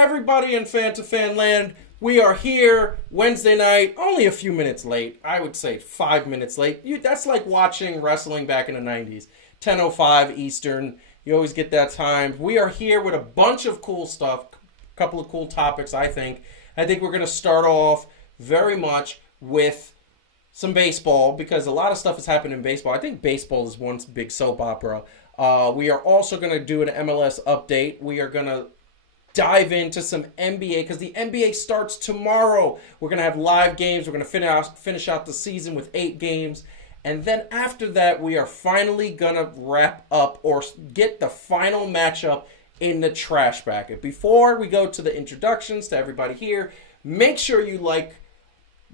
Everybody in Fan to Fan land, we are here Wednesday night, only a few minutes late. I would say 5 minutes late. That's like watching wrestling back in the 90s. 10:05 Eastern. You always get that time. We are here with a bunch of cool stuff, a couple of cool topics, I think. I think we're going to start off very much with some baseball because a lot of stuff has happened in baseball. I think baseball is one big soap opera. We are also going to do an MLS update. We are going to dive into some NBA because the NBA starts tomorrow. We're going to have live games. We're going to finish out the season with 8 games. And then after that, we are finally going to wrap up or get the final matchup in the trash bracket. Before we go to the introductions to everybody here, make sure you like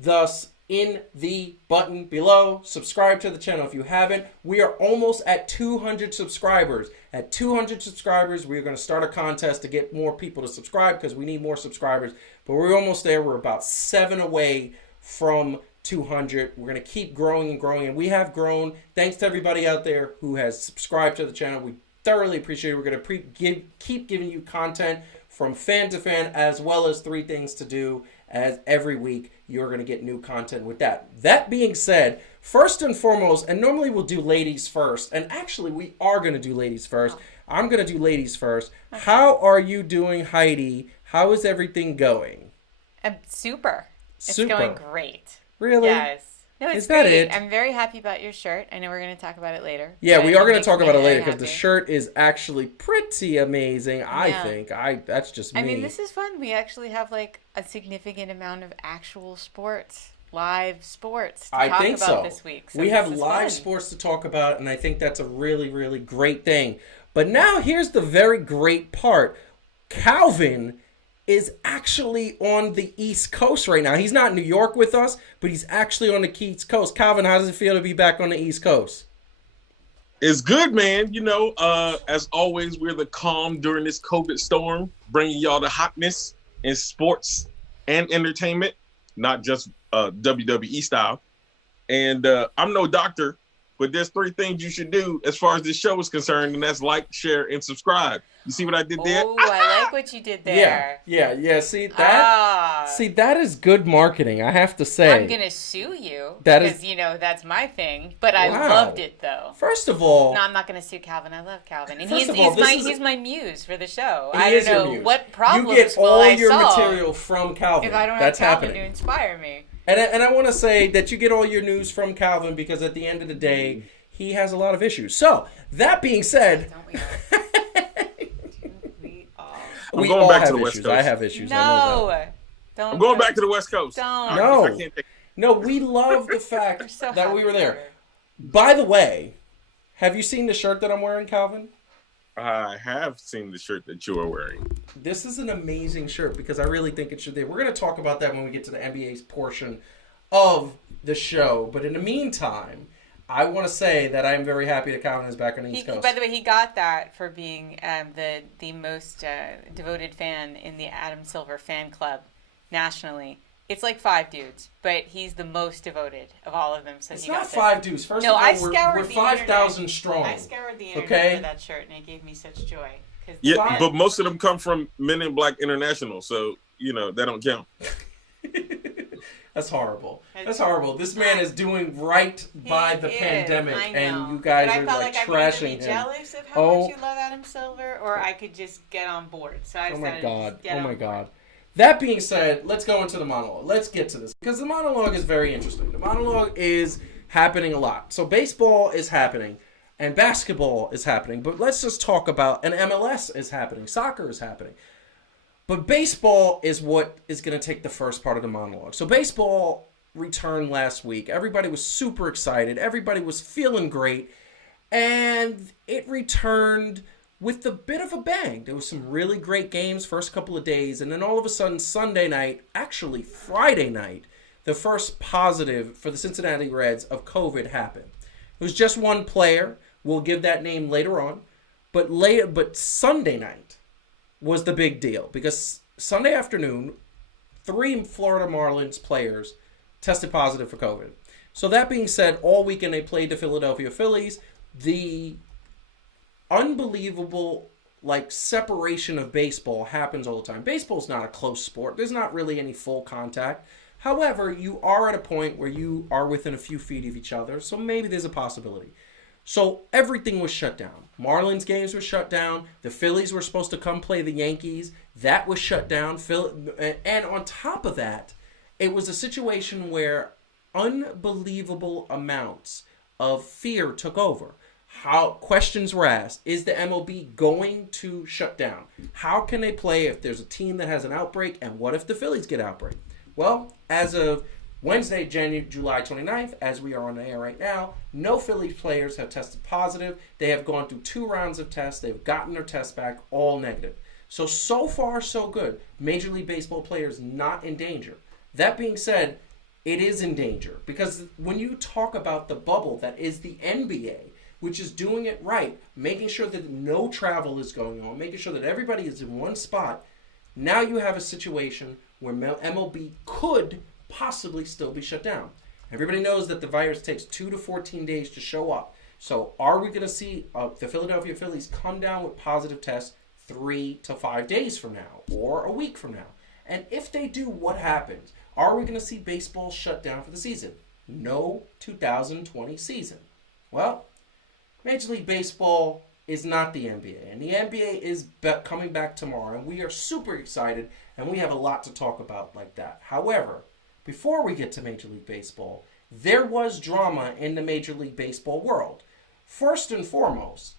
us in the button below. Subscribe to the channel if you haven't. We are almost at 200 subscribers. At 200 subscribers, we're going to start a contest to get more people to subscribe because we need more subscribers. But we're almost there. We're about 7 away from 200. We're going to keep growing and growing. And we have grown. Thanks to everybody out there who has subscribed to the channel. We thoroughly appreciate it. We're going to keep giving you content from fan to fan as well as 3 things to do. As every week, you're going to get new content with that. That being said, first and foremost, and normally we'll do ladies first, and actually we are going to do ladies first. I'm going to do ladies first. Okay. How are you doing, Heidi? How is everything going? Super. It's going great. Really? Yes. No, it's great. It? I'm very happy about your shirt. I know we're going to talk about it later. Yeah, we are going to talk about it later because the shirt is actually pretty amazing, I think. That's just me. I mean, this is fun. We actually have like a significant amount of actual sports, live sports to talk about this week. So we have live sports to talk about, and I think that's a really, really great thing. But now here's the very great part. Calvin is actually on the East Coast right now. He's not in New York with us, but he's actually on the East Coast. Calvin, how does it feel to be back on the East Coast? It's good, man. You know, as always, we're the calm during this COVID storm, bringing y'all the hotness in sports and entertainment, not just WWE style. And I'm no doctor, but there's 3 things you should do as far as this show is concerned, and that's like, share, and subscribe. You see what I did there? Oh, I like what you did there. Yeah. See that is good marketing, I have to say. I'm gonna sue you because you know that's my thing. But I loved it though. First of all, no, I'm not gonna sue Calvin. I love Calvin, and he's my muse for the show. I don't know what problems you get all your solve material from Calvin. If I don't that's have Calvin happening to inspire me. And I want to say that you get all your news from Calvin because at the end of the day, he has a lot of issues. So that being said. Don't we all? I'm going back to the West Coast. I have issues. No, I know that. don't. I'm going back to the West Coast. Don't. No, we love the fact that we were there. By the way, have you seen the shirt that I'm wearing, Calvin? I have seen the shirt that you are wearing. This is an amazing shirt because I really think it should be. We're going to talk about that when we get to the NBA's portion of the show. But in the meantime, I want to say that I am very happy that Calvin is back on the East Coast. By the way, he got that for being the most devoted fan in the Adam Silver fan club nationally. It's like 5 dudes, but he's the most devoted of all of them. So it's not 5 dudes. First of all, we're 5,000 strong. I scoured the internet for that shirt, and it gave me such joy. Yeah, but most of them come from Men in Black International, so you know that don't count. That's horrible. That's horrible. This man is doing right by the pandemic, and you guys are like trashing him. I could be jealous of how much you love Adam Silver, or I could just get on board. So I decided to just get on board. Oh my God. That being said, let's go into the monologue. Let's get to this because the monologue is very interesting. The monologue is happening a lot. So baseball is happening, and basketball is happening. But let's just talk about an MLS is happening. Soccer is happening. But baseball is what is going to take the first part of the monologue. So baseball returned last week. Everybody was super excited. Everybody was feeling great. And it returned with a bit of a bang. There was some really great games first couple of days. And then all of a sudden, Sunday night, actually Friday night, the first positive for the Cincinnati Reds of COVID happened. It was just one player. We'll give that name later on. But Sunday night was the big deal because Sunday afternoon, 3 Florida Marlins players tested positive for COVID. So that being said, all weekend they played the Philadelphia Phillies. The unbelievable like separation of baseball happens all the time. Baseball's not a close sport. There's not really any full contact. However, you are at a point where you are within a few feet of each other, so maybe there's a possibility. So everything was shut down. Marlins games were shut down. The Phillies were supposed to come play the Yankees. That was shut down. And on top of that, it was a situation where unbelievable amounts of fear took over. How questions were asked: is the MLB going to shut down? How can they play if there's a team that has an outbreak? And what if the Phillies get outbreak? Well, as of Wednesday, July 29th, as we are on the air right now, no Phillies players have tested positive. They have gone through 2 rounds of tests. They've gotten their tests back, all negative. So far, so good. Major League Baseball players not in danger. That being said, it is in danger because when you talk about the bubble that is the NBA, which is doing it right, making sure that no travel is going on, making sure that everybody is in one spot, now you have a situation where MLB could possibly still be shut down. Everybody knows that the virus takes 2 to 14 days to show up. So are we going to see the Philadelphia Phillies come down with positive tests 3 to 5 days from now or a week from now? And if they do, what happens? Are we going to see baseball shut down for the season? No 2020 season. Well, Major League Baseball is not the NBA, and the NBA is coming back tomorrow, and we are super excited, and we have a lot to talk about like that. However, before we get to Major League Baseball, there was drama in the Major League Baseball world. First and foremost,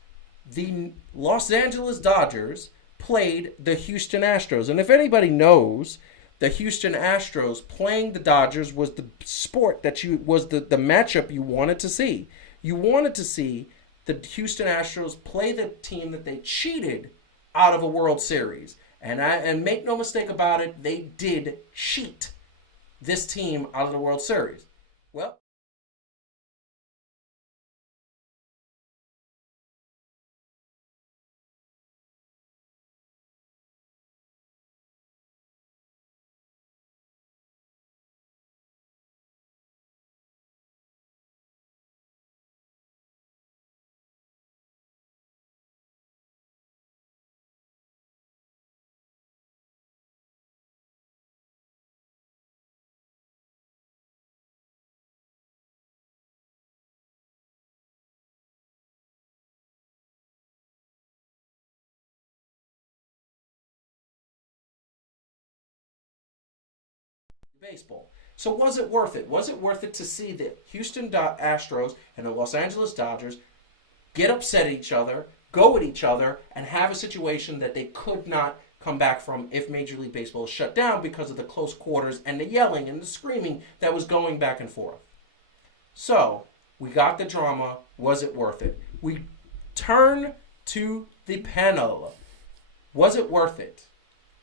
the Los Angeles Dodgers played the Houston Astros, and if anybody knows, the Houston Astros playing the Dodgers was the sport that the matchup you wanted to see. You wanted to see the Houston Astros play the team that they cheated out of a World Series. And make no mistake about it, they did cheat this team out of the World Series. Well, baseball. So was it worth it? Was it worth it to see the Houston Astros and the Los Angeles Dodgers get upset at each other, go at each other, and have a situation that they could not come back from if Major League Baseball is shut down because of the close quarters and the yelling and the screaming that was going back and forth? So, we got the drama. Was it worth it? We turn to the panel. Was it worth it?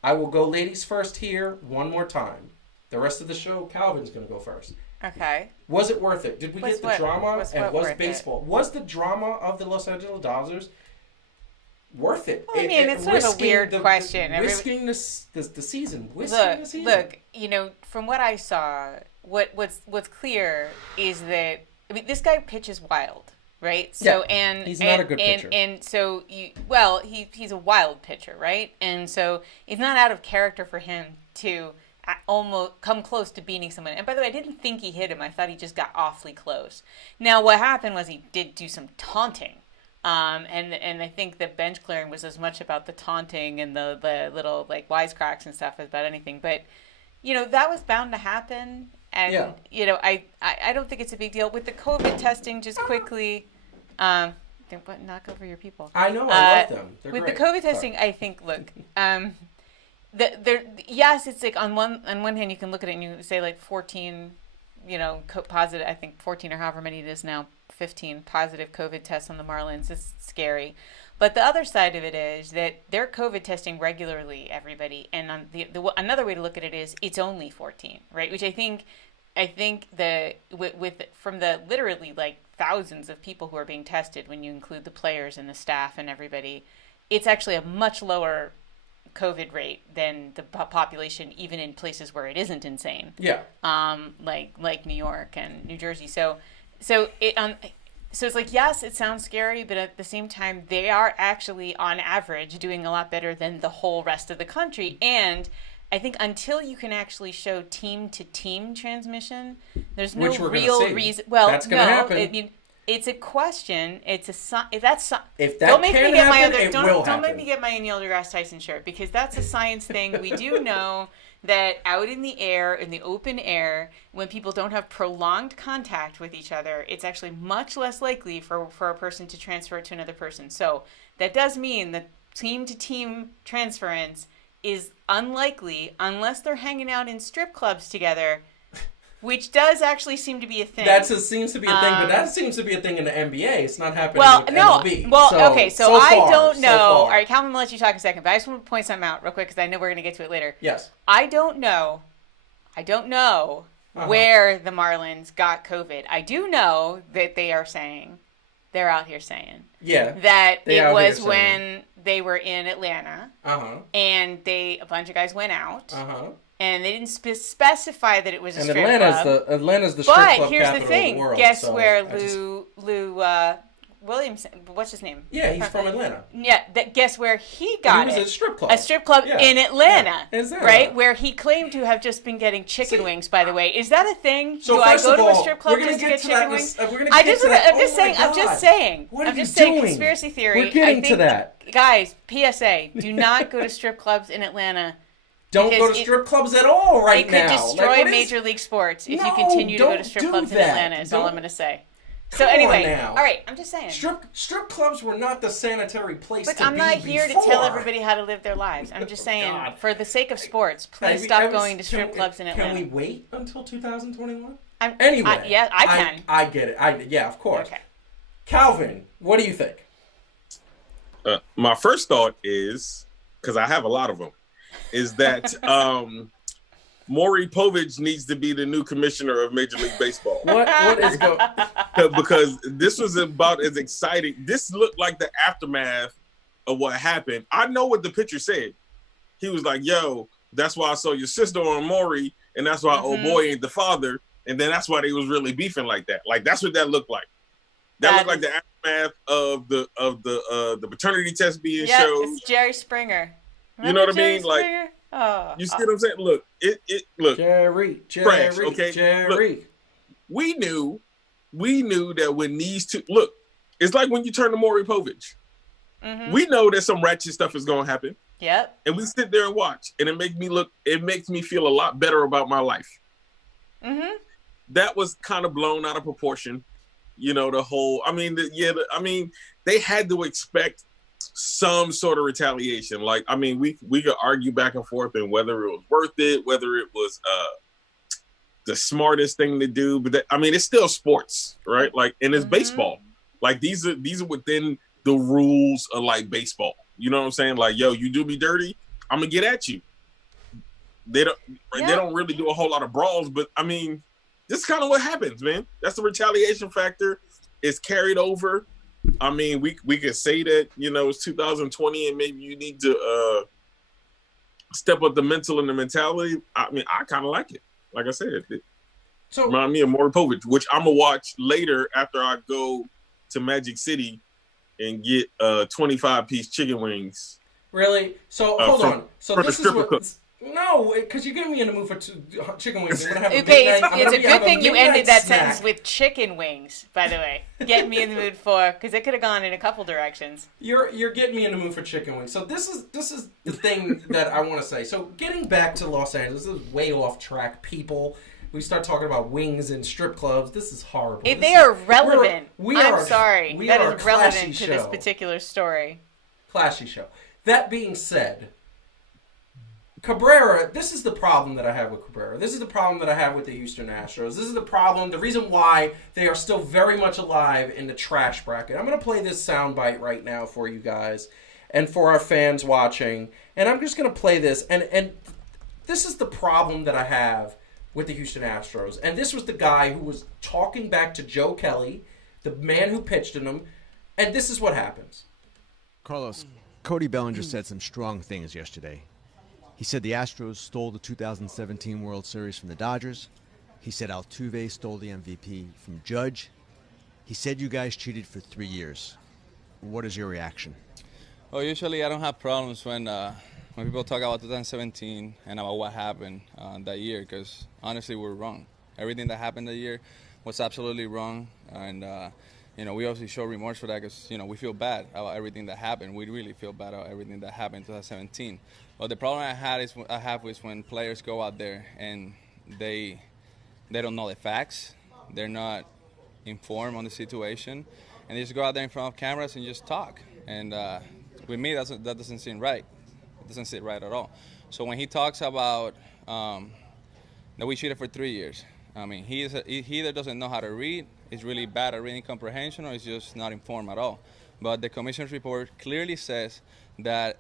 I will go ladies first here one more time. The rest of the show, Calvin's going to go first. Okay. Was it worth it? Did we get the drama? And was baseball? It? Was the drama of the Los Angeles Dodgers worth it? Well, I mean, it's sort of a weird question. Risking the season. The season. Look, from what I saw, what's clear is that, I mean, this guy pitches wild, right? So he's not a good pitcher. And so he's a wild pitcher, right? And so it's not out of character for him to almost come close to beating someone. And by the way, I didn't think he hit him. I thought he just got awfully close. Now, what happened was he did do some taunting. And I think the bench clearing was as much about the taunting and the little like wisecracks and stuff as about anything. But, that was bound to happen. And, I don't think it's a big deal. With the COVID testing, just quickly, knock over your people. I know, I love them. They're with great. The COVID testing, I think, look, yes, it's like on one hand you can look at it and you say like 14, positive. I think 14 or however many it is now, 15 positive COVID tests on the Marlins. It's scary, but the other side of it is that they're COVID testing regularly, everybody. And on the another way to look at it is it's only 14, right? Which I think from the literally like thousands of people who are being tested, when you include the players and the staff and everybody, it's actually a much lower COVID rate than the population, even in places where it isn't insane. Yeah. Like New York and New Jersey. So So it's like, yes, it sounds scary, but at the same time, they are actually, on average, doing a lot better than the whole rest of the country. And I think until you can actually show team-to-team transmission, there's no Which we're real gonna see. reason. Well, That's gonna happen. I mean, it's a question. It's a if If that don't make can me get happen, my it other will don't make happen. me get my Neil deGrasse Tyson shirt, because that's a science thing. We do know that out in the air, in the open air, when people don't have prolonged contact with each other, it's actually much less likely for a person to transfer it to another person. So that does mean that team-to-team transference is unlikely unless they're hanging out in strip clubs together, which does actually seem to be a thing. Seems to be a thing, but that seems to be a thing in the NBA. It's not happening Well, in no. MLB. Well, okay, so I far, don't know. so far. All right, Calvin, I'll let you talk in a second, but I just want to point something out real quick because I know we're going to get to it later. Yes. I don't know where the Marlins got COVID. I do know that they're out here saying that it was when they were in Atlanta, and a bunch of guys went out, and they didn't specify that it was a strip club. Atlanta's the strip club But here's the capital thing: of the world. guess so where Lou Williamson? What's his name? Yeah, he's from Atlanta. Yeah, guess where he got it? He was a strip club. A strip club in Atlanta, Exactly. right? Where he claimed to have just been getting chicken wings. By the way, is that a thing? So Do I first go of to all, a strip club we're gonna just to get get to chicken that. wings? We're gonna get to that. I'm just saying. What are I'm you just saying. doing? Conspiracy theory. We're getting to that. Guys, PSA: do not go to strip clubs in Atlanta. Don't go to strip clubs at all right now. It could destroy Major League Sports if you continue to go to strip clubs in Atlanta. Is all I'm going to say. So anyway, all right, I'm just saying. Strip clubs were not the sanitary place to be. But I'm not here to tell everybody how to live their lives. I'm just saying, for the sake of sports, please stop going to strip clubs in Atlanta. Can we wait until 2021? Anyway, yeah, I can. I get it. Yeah, of course. Okay. Calvin, what do you think? My first thought is, because I have a lot of them, is that Maury Povich needs to be the new commissioner of Major League Baseball. What is going? Because this was about as exciting. This looked like the aftermath of what happened. I know what the pitcher said. He was like, "Yo, that's why I saw your sister on Maury, and that's why old boy ain't the father." And then that's why they was really beefing like that. Like that's what that looked like. That looked like the aftermath of the paternity test being showed. It's Jerry Springer. You know what I mean? Like. You see what I'm saying? Look, look. Jerry, fresh, okay? Jerry. Look, we knew that when these two look, it's like when you turn to Maury Povich. We know that some ratchet stuff is gonna happen. Yep. And we sit there and watch, and it makes me feel a lot better about my life. That was kind of blown out of proportion. You know, the whole they had to expect some sort of retaliation. Like, I mean, we could argue back and forth and whether it was worth it, whether it was the smartest thing to do, but it's still sports, right? Like, and it's baseball. Like these are within the rules of like baseball. You know what I'm saying? Like, yo, you do me dirty, I'm gonna get at you. They don't really do a whole lot of brawls, but I mean, this is kind of what happens, man. That's the retaliation factor. It's carried over. I mean, we could say that, you know, it's 2020 and maybe you need to step up the mental and the mentality. I mean, I kind of like it. Like I said, it remind me of Maury Povich, which I'm going to watch later after I go to Magic City and get 25-piece chicken wings. Really? So, hold on. So this is what... Cook. No, because you're getting me in the mood for chicken wings. I'm gonna have It's a good thing you ended that snack. sentence with chicken wings, by the way. Getting me in the mood for, because it could have gone in a couple directions. You're getting me in the mood for chicken wings. So this is the thing that I want to say. So getting back to Los Angeles, this is way off track, people. We start talking about wings and strip clubs. This is horrible. They are relevant. I'm sorry. That is relevant to this particular story. Classy show. That being said, Cabrera, this is the problem that I have with Cabrera. This is the problem that I have with the Houston Astros. This is the problem, the reason why they are still very much alive in the trash bracket. I'm going to play this soundbite right now for you guys and for our fans watching. And I'm just going to play this. And this is the problem that I have with the Houston Astros. And this was the guy who was talking back to Joe Kelly, the man who pitched in them. And this is what happens. Carlos, Cody Bellinger said some strong things yesterday. He said the Astros stole the 2017 World Series from the Dodgers. He said Altuve stole the MVP from Judge. He said you guys cheated for 3 years. What is your reaction? Well, usually I don't have problems when people talk about 2017 and about what happened that year, because honestly we're wrong. Everything that happened that year was absolutely wrong, and we obviously show remorse for that because we feel bad about everything that happened. We really feel bad about everything that happened in 2017. But the problem I have is when players go out there and they don't know the facts, they're not informed on the situation, and they just go out there in front of cameras and just talk. And with me, that doesn't seem right. It doesn't sit right at all. So when he talks about that we cheated for 3 years, I mean, he either doesn't know how to read, is really bad at reading comprehension, or is just not informed at all. But the commission's report clearly says that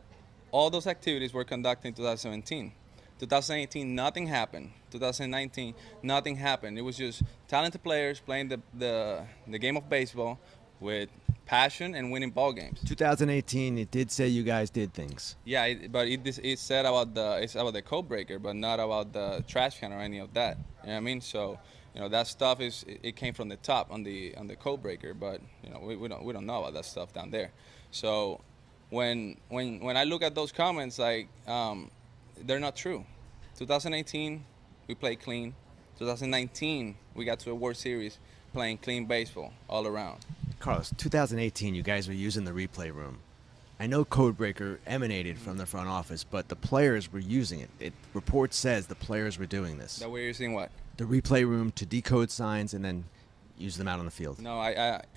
all those activities were conducted in 2017. 2018, nothing happened. 2019, nothing happened. It was just talented players playing the game of baseball with passion and winning ball games. 2018, it did say you guys did things. Yeah, but it said about the code breaker, but not about the trash can or any of that. You know what I mean? So that stuff it came from the top on the code breaker, but we don't know about that stuff down there. So when I look at those comments, like they're not true. 2018, we played clean. 2019, we got to a World Series playing clean baseball all around. Carlos, 2018, you guys were using the replay room. I know Codebreaker emanated from the front office, but the players were using it. Report says the players were doing this. That we're using what? The replay room to decode signs and then use them out on the field. No,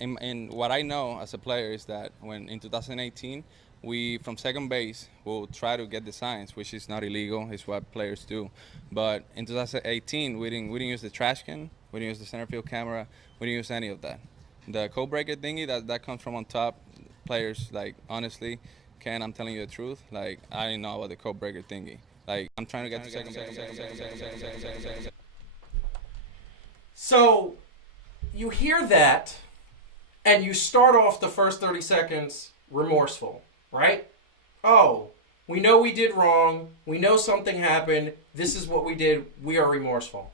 and what I know as a player is that when in 2018, we from second base will try to get the signs, which is not illegal. It's what players do. But in 2018, we didn't use the trash can. We didn't use the center field camera. We didn't use any of that. The code breaker thingy that comes from on top. Players, like, honestly, Ken, I'm telling you the truth. Like, I didn't know about the code breaker thingy. Like, I'm trying to get to second. So you hear that, and you start off the first 30 seconds remorseful, right? Oh, we know we did wrong. We know something happened. This is what we did. We are remorseful.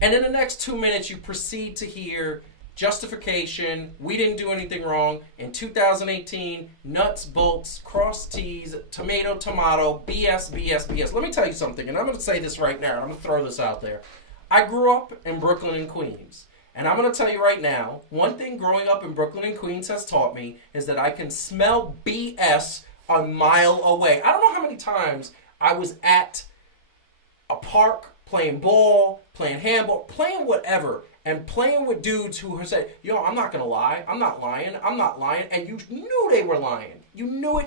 And in the next 2 minutes, you proceed to hear justification. We didn't do anything wrong. In 2018, nuts, bolts, cross T's, tomato, BS, BS, BS. Let me tell you something, and I'm going to say this right now. I'm going to throw this out there. I grew up in Brooklyn and Queens. And I'm going to tell you right now, one thing growing up in Brooklyn and Queens has taught me is that I can smell BS a mile away. I don't know how many times I was at a park playing ball, playing handball, playing whatever, and playing with dudes who said, yo, I'm not going to lie. I'm not lying. And you knew they were lying. You knew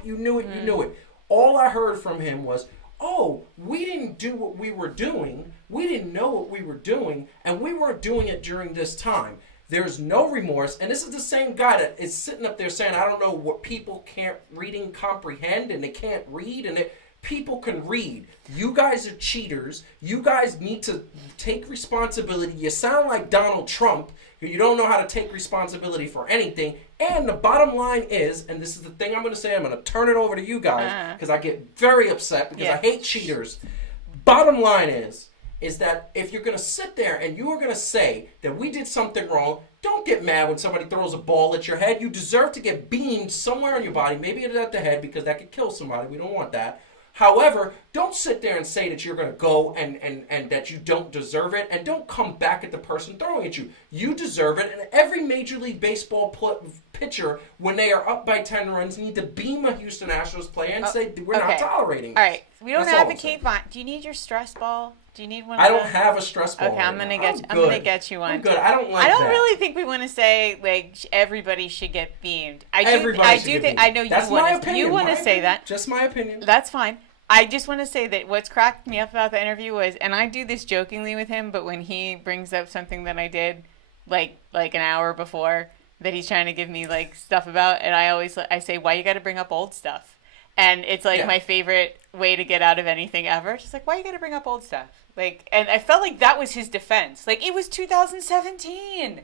it. All I heard from him was, oh, we didn't do what we were doing. We didn't know what we were doing, and we weren't doing it during this time. There's no remorse, and this is the same guy that is sitting up there saying, I don't know what people can't reading comprehend, and they can't read, and people can read. You guys are cheaters. You guys need to take responsibility. You sound like Donald Trump. You don't know how to take responsibility for anything. And the bottom line is, and this is the thing I'm going to say, I'm going to turn it over to you guys because I get very upset because I hate cheaters. Bottom line is that if you're going to sit there and you are going to say that we did something wrong, don't get mad when somebody throws a ball at your head. You deserve to get beamed somewhere on your body. Maybe it's at the head because that could kill somebody. We don't want that. However, don't sit there and say that you're going to go and that you don't deserve it, and don't come back at the person throwing at you. You deserve it, and every Major League Baseball pitcher, when they are up by 10 runs, need to beam a Houston Astros player and say, we're not tolerating this. All right. We don't advocate fine. Do you need your stress ball? Do you need one? I don't have a stress ball. Okay, I'm gonna get you one. I'm good. I don't like that. I don't really think we want to say like everybody should get beamed. I know you want to say that. Just my opinion. That's fine. I just want to say that what's cracked me up about the interview was, and I do this jokingly with him, but when he brings up something that I did like an hour before that he's trying to give me like stuff about, and I say, why you got to bring up old stuff? And it's like my favorite way to get out of anything ever. It's just like, why you got to bring up old stuff? Like, and I felt like that was his defense. Like, it was 2017.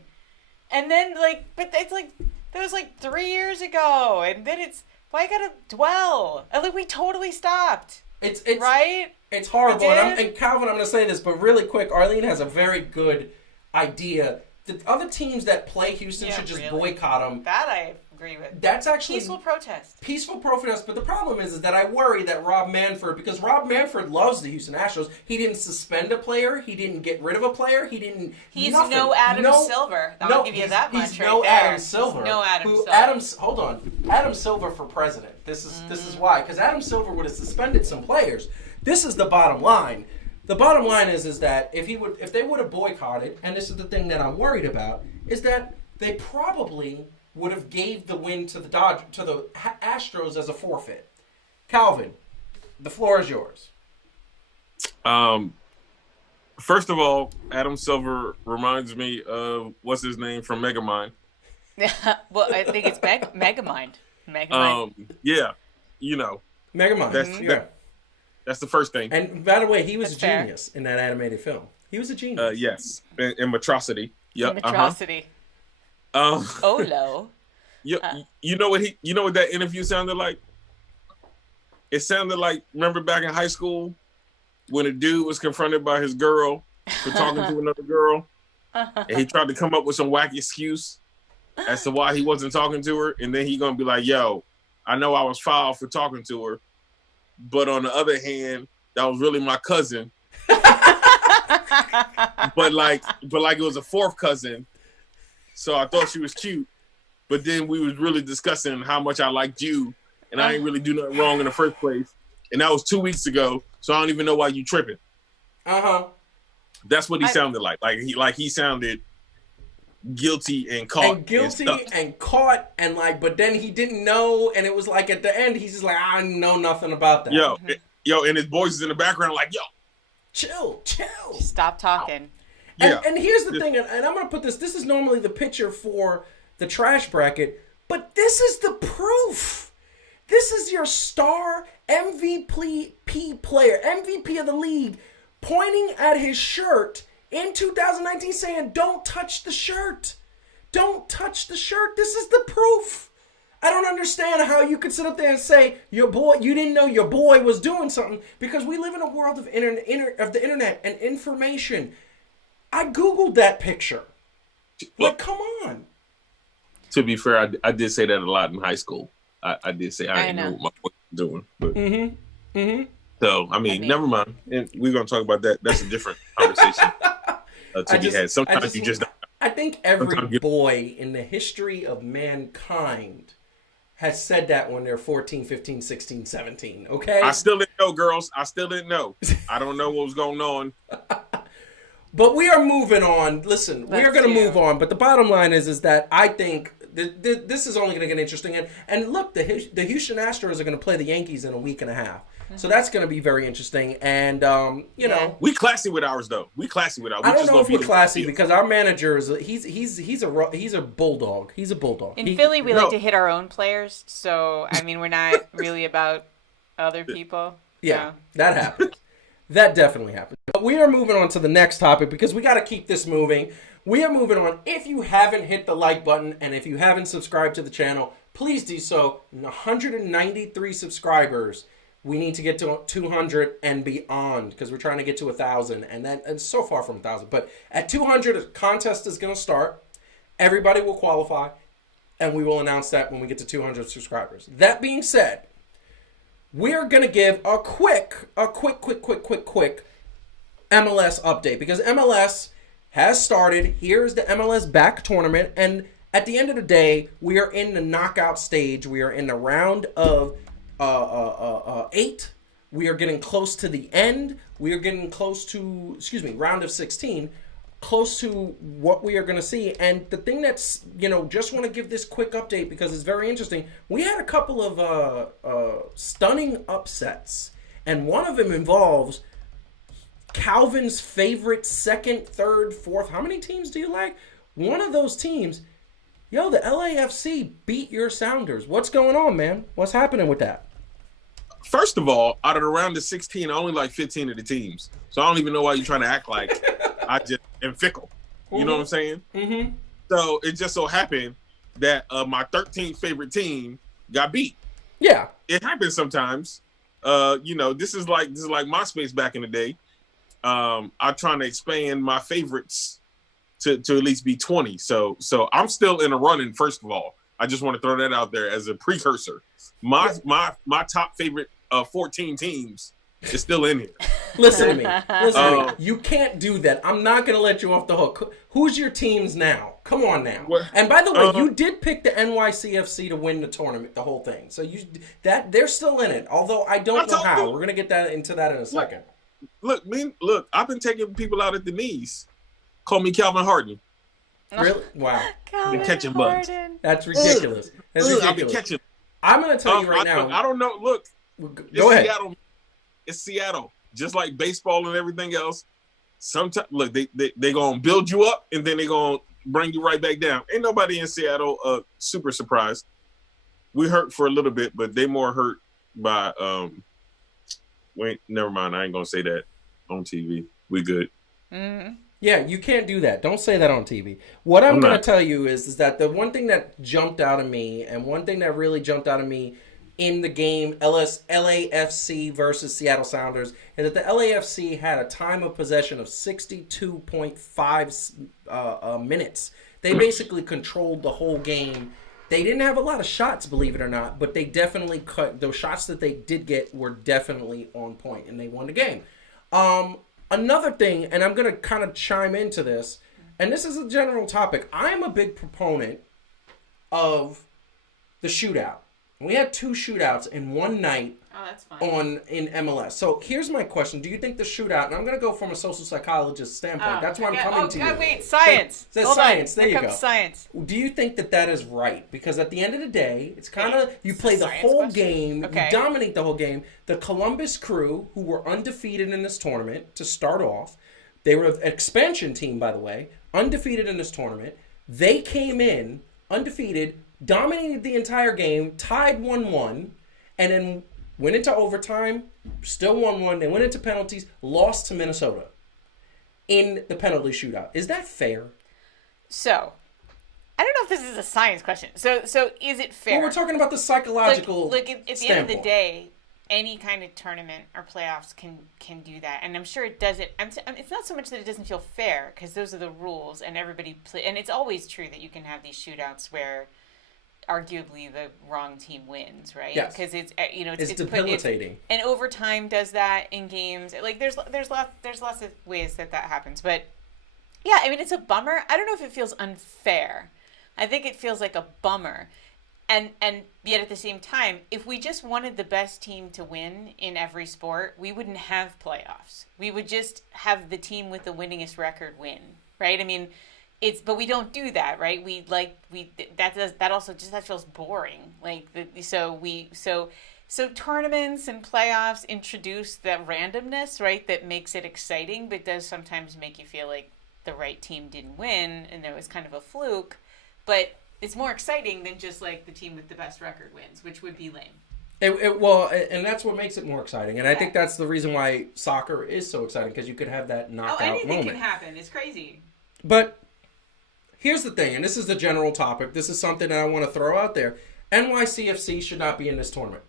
And then, like, but it's like, that was like 3 years ago. And then it's, why you got to dwell? And like, we totally stopped. It's right? It's horrible. And Calvin, I'm going to say this, but really quick, Arlene has a very good idea the other teams that play Houston should just boycott them. That I agree with. That's actually peaceful protest. Peaceful protest, but the problem is that I worry that Rob Manfred, because Rob Manfred loves the Houston Astros, he didn't suspend a player, he didn't get rid of a player, He's nothing. no Adam Silver. I'll give you that much he's right no there. Adam Silver. He's no Adam Silver. Hold on. Adam Silver for president. This is why, because Adam Silver would have suspended some players. This is the bottom line. The bottom line is that if they would have boycotted, and this is the thing that I'm worried about, is that they probably would have gave the win to the Astros as a forfeit. Calvin, the floor is yours. First of all, Adam Silver reminds me of what's his name from Megamind. Well, I think it's Megamind. Megamind. Yeah, you know. Megamind. That's the first thing. And by the way, he was a genius in that animated film. He was a genius. Yes, in Metrocity. Yep. Metrocity. Olo. You know what that interview sounded like? It sounded like, remember back in high school when a dude was confronted by his girl for talking to another girl, and he tried to come up with some wacky excuse as to why he wasn't talking to her, and then he gonna be like, "Yo, I know I was foul for talking to her, but on the other hand, that was really my cousin." but like it was a fourth cousin, so I thought she was cute. But then we was really discussing how much I liked you, and I ain't really do nothing wrong in the first place. And that was 2 weeks ago, so I don't even know why you tripping. That's what he sounded like. He sounded guilty and caught. And caught, and but then he didn't know, and it was like at the end, he's just like, I know nothing about that. Yo, and his voice is in the background like, yo, chill. Stop talking. And here's the thing, and I'm going to put this is normally the picture for the trash bracket, but this is the proof. This is your star MVP player, MVP of the league, pointing at his shirt in 2019 saying, don't touch the shirt. Don't touch the shirt. This is the proof. I don't understand how you could sit up there and say you didn't know your boy was doing something, because we live in a world of the internet and information. I Googled that picture. Come on. To be fair, I did say that a lot in high school. I did say I didn't know what my boy was doing. But, So, I mean, never mind. And we're going to talk about that. That's a different conversation to be had. Sometimes you just don't. I think every boy in the history of mankind has said that when they're 14, 15, 16, 17, okay? I still didn't know, girls. I still didn't know. I don't know what was going on. But we are moving on. Listen, we are going to move on. But the bottom line is that I think this is only going to get interesting. And look, the Houston Astros are going to play the Yankees in a week and a half. So that's going to be very interesting. And, you know. We classy with ours, though. We classy with ours. I don't know if we're classy because our manager is he's a bulldog. He's a bulldog. In Philly, we like to hit our own players. So, I mean, we're not really about other people. Yeah, that happens. That definitely happens. But we are moving on to the next topic because we got to keep this moving. We are moving on. If you haven't hit the like button and if you haven't subscribed to the channel, please do so. 193 subscribers. We need to get to 200 and beyond because we're trying to get to 1,000, and it's so far from 1,000. But at 200, a contest is going to start. Everybody will qualify, and we will announce that when we get to 200 subscribers. That being said, we're going to give a quick MLS update because MLS has started. Here's the MLS back tournament, and at the end of the day, we are in the knockout stage. We are in the round of 8. We are getting close to the end. We are getting close to, round of 16, close to what we are going to see. And the thing that's, just want to give this quick update because it's very interesting. We had a couple of stunning upsets, and one of them involves Calvin's favorite 2nd, 3rd, 4th. How many teams do you like? One of those teams, the LAFC beat your Sounders. What's going on, man? What's happening with that? First of all, out of the round of 16, I only like 15 of the teams. So I don't even know why you're trying to act like I just am fickle. You know what I'm saying? Mm-hmm. So it just so happened that my 13th favorite team got beat. Yeah. It happens sometimes. This is like MySpace back in the day. I'm trying to expand my favorites to at least be 20. So I'm still in a running. First of all, I just want to throw that out there as a precursor. My top favorite 14 teams is still in here. Listen to me. Listen to me. You can't do that. I'm not going to let you off the hook. Who's your teams now? Come on now. And by the way, you did pick the NYCFC to win the tournament, the whole thing. So they're still in it. Although I don't know how. We're going to get into that in a second. Look, I've been taking people out at the knees. Call me Calvin Harden. Really? Wow. Calvin Been catching bugs. That's ridiculous. That's ridiculous. I've been catching. I'm going to tell you right now. I don't know. Look, go ahead. It's Seattle. Just like baseball and everything else. Sometimes, look, they going to build you up and then they going to bring you right back down. Ain't nobody in Seattle super surprised. We hurt for a little bit, but they more hurt by wait, never mind. I ain't going to say that on TV. We good. Mm-hmm. Yeah, you can't do that. Don't say that on TV. What I'm going to tell you is that the one thing that jumped out of me, and one thing that really jumped out of me in the game, LAFC versus Seattle Sounders, is that the LAFC had a time of possession of 62.5 minutes. They basically controlled the whole game. They didn't have a lot of shots, believe it or not, but they definitely cut. Those shots that they did get were definitely on point, and they won the game. Another thing, and I'm going to kind of chime into this, and this is a general topic. I am a big proponent of the shootout. We had 2 shootouts in one night in MLS. So here's my question. Do you think the shootout, and I'm going to go from a social psychologist standpoint. That's why I'm coming to you. Wait, science. Science. There you go. Science. Do you think that is right? Because at the end of the day, it's kind of, you play the whole game, you dominate the whole game. The Columbus Crew, who were undefeated in this tournament to start off, they were an expansion team, by the way, undefeated in this tournament. They came in undefeated, dominated the entire game, tied 1-1, and then went into overtime, still 1-1. They went into penalties, lost to Minnesota in the penalty shootout. Is that fair? So, I don't know if this is a science question. So is it fair? Well, we're talking about the psychological Look, at the end of the day, any kind of tournament or playoffs can do that, and I'm sure it doesn't. It's not so much that it doesn't feel fair, because those are the rules, and everybody and it's always true that you can have these shootouts where arguably the wrong team wins, right? Yes. Because it's debilitating. And overtime does that in games. Like there's lots of ways that happens. But yeah, I mean, it's a bummer. I don't know if it feels unfair. I think it feels like a bummer. And yet at the same time, if we just wanted the best team to win in every sport, we wouldn't have playoffs. We would just have the team with the winningest record win, right? I mean, but we don't do that, right? That feels boring. So tournaments and playoffs introduce that randomness, right? That makes it exciting, but does sometimes make you feel like the right team didn't win and there was kind of a fluke. But it's more exciting than just like the team with the best record wins, which would be lame. And that's what makes it more exciting. And I think that's the reason why soccer is so exciting, because you could have that knockout moment. Anything can happen. It's crazy. But here's the thing, and this is the general topic. This is something that I want to throw out there. NYCFC should not be in this tournament.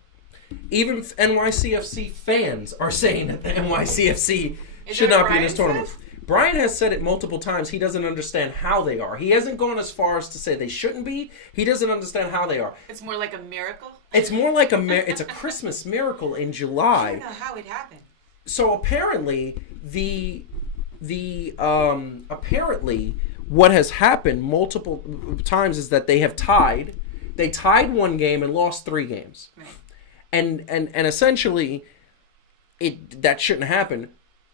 Even NYCFC fans are saying that the NYCFC should not be in this tournament. Brian has said it multiple times. He doesn't understand how they are. He hasn't gone as far as to say they shouldn't be. He doesn't understand how they are. It's more like a miracle? It's more like it's a Christmas miracle in July. I don't know how it happened. So apparently, apparently what has happened multiple times is that they have tied. They tied one game and lost 3 games. Right. And essentially, that shouldn't happen.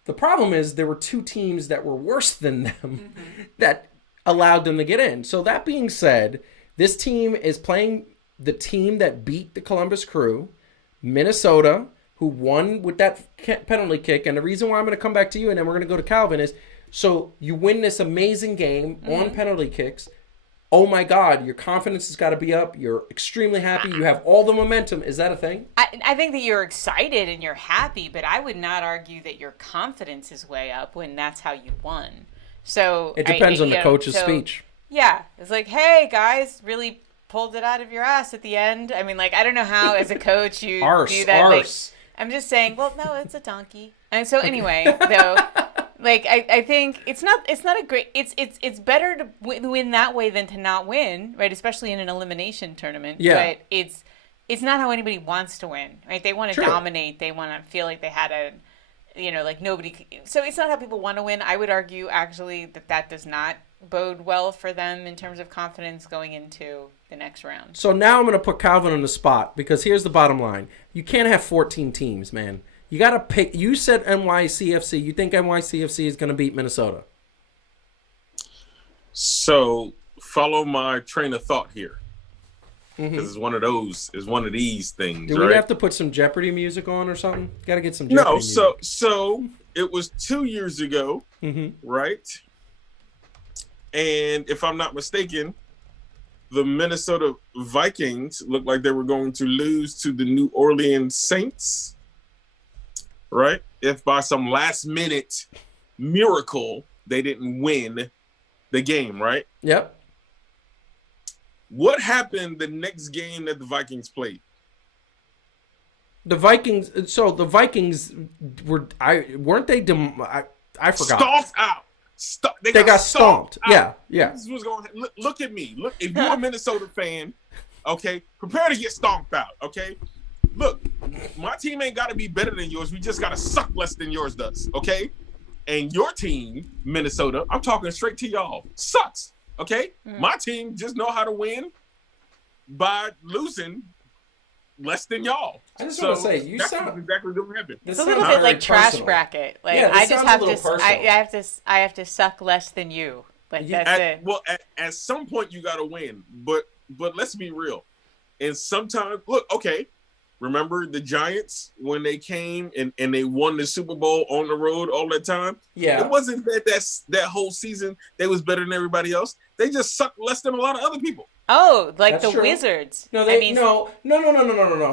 The problem is there were 2 teams that were worse than them that allowed them to get in. So that being said, this team is playing the team that beat the Columbus Crew, Minnesota, who won with that penalty kick. And the reason why I'm going to come back to you and then we're going to go to Calvin is, so you win this amazing game on penalty kicks. Oh my God, your confidence has got to be up. You're extremely happy. You have all the momentum. Is that a thing? I think that you're excited and you're happy, but I would not argue that your confidence is way up when that's how you won. So it depends on the coach's speech. Yeah. It's like, hey, guys, really pulled it out of your ass at the end. I mean, like, I don't know how as a coach you do that. Like, I'm just saying, well, no, it's a donkey. And so anyway, though, Like I think it's not a great. It's better to win that way than to not win, right? Especially in an elimination tournament. Yeah. But it's not how anybody wants to win, right? They want to True. dominate. They want to feel like they had a, like nobody. So it's not how people want to win. I would argue actually that does not bode well for them in terms of confidence going into the next round. So now I'm going to put Calvin on the spot because here's the bottom line. You can't have 14 teams, man. You got to pick. You said NYCFC. You think NYCFC is going to beat Minnesota? So follow my train of thought here. Because it's one of these things. Do right? we have to put some Jeopardy music on or something? Got to get some Jeopardy No, music. so it was 2 years ago, right? And if I'm not mistaken, the Minnesota Vikings looked like they were going to lose to the New Orleans Saints, right? If by some last minute miracle they didn't win the game, right? Yep. What happened the next game that the Vikings played? The Vikings. So the Vikings weren't they? I forgot. Stomped out. They got stomped. out. Yeah. This was going. Look at me. Look, if you're a Minnesota fan, okay, prepare to get stomped out. Okay, look, my team ain't got to be better than yours. We just got to suck less than yours does. Okay, and your team, Minnesota, I'm talking straight to y'all, sucks. Okay, my team just know how to win by losing less than y'all. I just want to say you that's sound exactly what happened. It's a little bit like trash bracket. Like Yeah, I just have to. I have to suck less than you. Like that's it. Well, at some point you got to win, but let's be real. And sometimes, look, okay, remember the Giants when they came and they won the Super Bowl on the road all that time? Yeah. It wasn't that whole season they was better than everybody else. They just sucked less than a lot of other people. Oh, like That's the true. Wizards. No, I mean, no.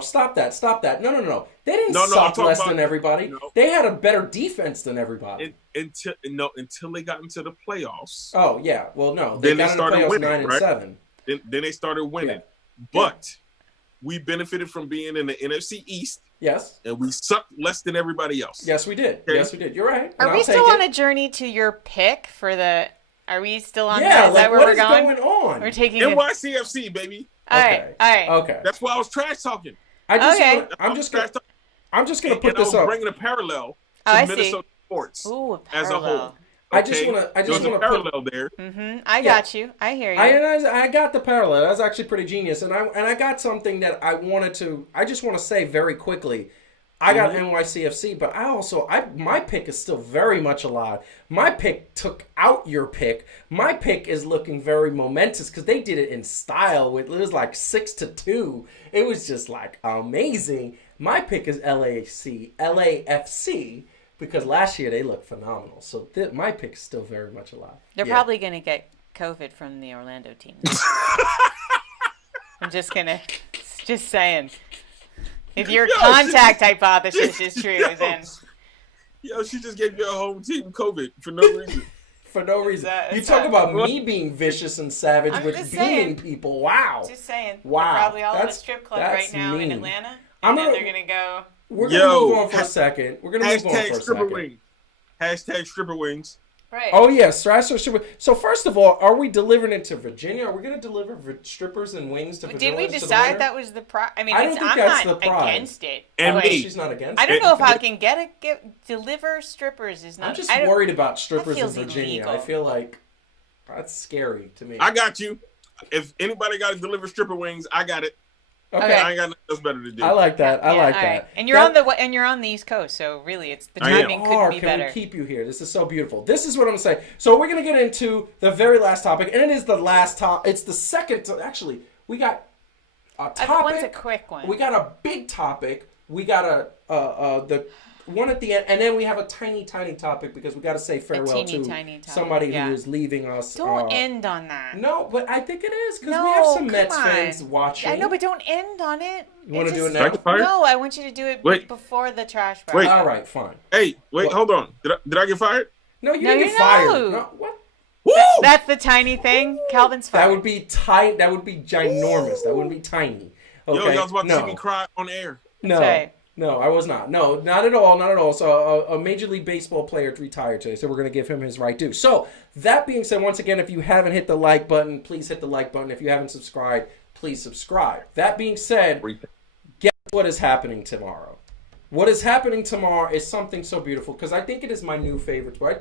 Stop that. No. They didn't No, suck I'm talking less about- than everybody. No. They had a better defense than everybody. Until they got into the playoffs. Oh yeah. Well, no. They Then they got in the started playoffs winning, 9 and right? 7. Then they started winning. Yeah. But we benefited from being in the NFC East, Yes. and we sucked less than everybody else. Yes, we did. Okay. Yes, we did. You're right. are And we I'll still take on it. a journey to your pick for the? Are we still on? Yeah. that? Is Like that where what we're is going? on? We're taking. All NYCFC, baby. right. All right. Okay. That's why I was trash talking. I just. Okay. Wanna, I'm just gonna put I this was up. bringing a parallel Oh, to I see. Minnesota sports Ooh, a as a parallel. whole. I just Okay? wanna There was a put. parallel there. I got you. I hear you. I got the parallel. That's actually pretty genius, and I got something that I wanted to. I just want to say very quickly. I got NYCFC, but my pick is still very much alive. My pick took out your pick. My pick is looking very momentous because they did it in style. It was like 6-2. It was just like amazing. My pick is LAFC because last year they looked phenomenal. So my pick is still very much alive. They're Yeah. probably going to get COVID from the Orlando team. I'm just saying. If your contact hypothesis is true, then Yo, she just gave your home team COVID for no reason. For no reason. That- You that's talk not- about me being vicious and savage I'm with just beating saying. people. Wow. just saying. Wow, They're probably all at a that's- strip club that's right now in mean. Atlanta. I'm And then gonna- they're going to go. We're going to Yo, move on for a second. We're going to move on Hashtag for a stripper second. wing. Hashtag stripper wings. Right. Oh, yes. So, first of all, are we delivering it to Virginia? Are we going to deliver strippers and wings to Virginia? Did we decide that was the prize? I mean, I don't think I'm that's not the prize. against it. And but me. She's not against I it. don't know if I can deliver strippers is not. I'm just I don't- worried about strippers in feels Virginia. illegal. I feel like that's scary to me. I got you. If anybody got to deliver stripper wings, I got it. Okay. I ain't got nothing else better to do. I like that. I Yeah, like all that. right. And you're on the East Coast, so really, it's the I am. timing couldn't be Can better. we keep you here? This is so beautiful. This is what I'm saying. So we're gonna get into the very last topic, and it is the last top. It's the second. Actually, we got a topic. One's a quick one. We got a big topic. We got the one at the end, and then we have a tiny topic because we got to say farewell teeny to tiny topic, somebody yeah. who is leaving us. Don't end on that. No, but I think it is because No, we have some come Mets on. fans watching. I know, but don't end on it. You wanna do it Can I now? get fired? No, I want you to do it Wait. before the trash bag. Wait. All right, fine. Hey, wait, What? hold on. Did I get fired? No, you No, didn't you get fired. know. No, what? Woo! That's the tiny thing. Calvin's fine. That would be tight. That would be ginormous. That wouldn't be tiny. Okay. Yo, y'all was about to no. see me cry on air. No. right. No, I was not. No, not at all. Not at all. So a Major League Baseball player retired today, so we're going to give him his right due. So that being said, once again, if you haven't hit the like button, please hit the like button. If you haven't subscribed, please subscribe. That being said, guess what is happening tomorrow? What is happening tomorrow is something so beautiful because I think it is my new favorite sport.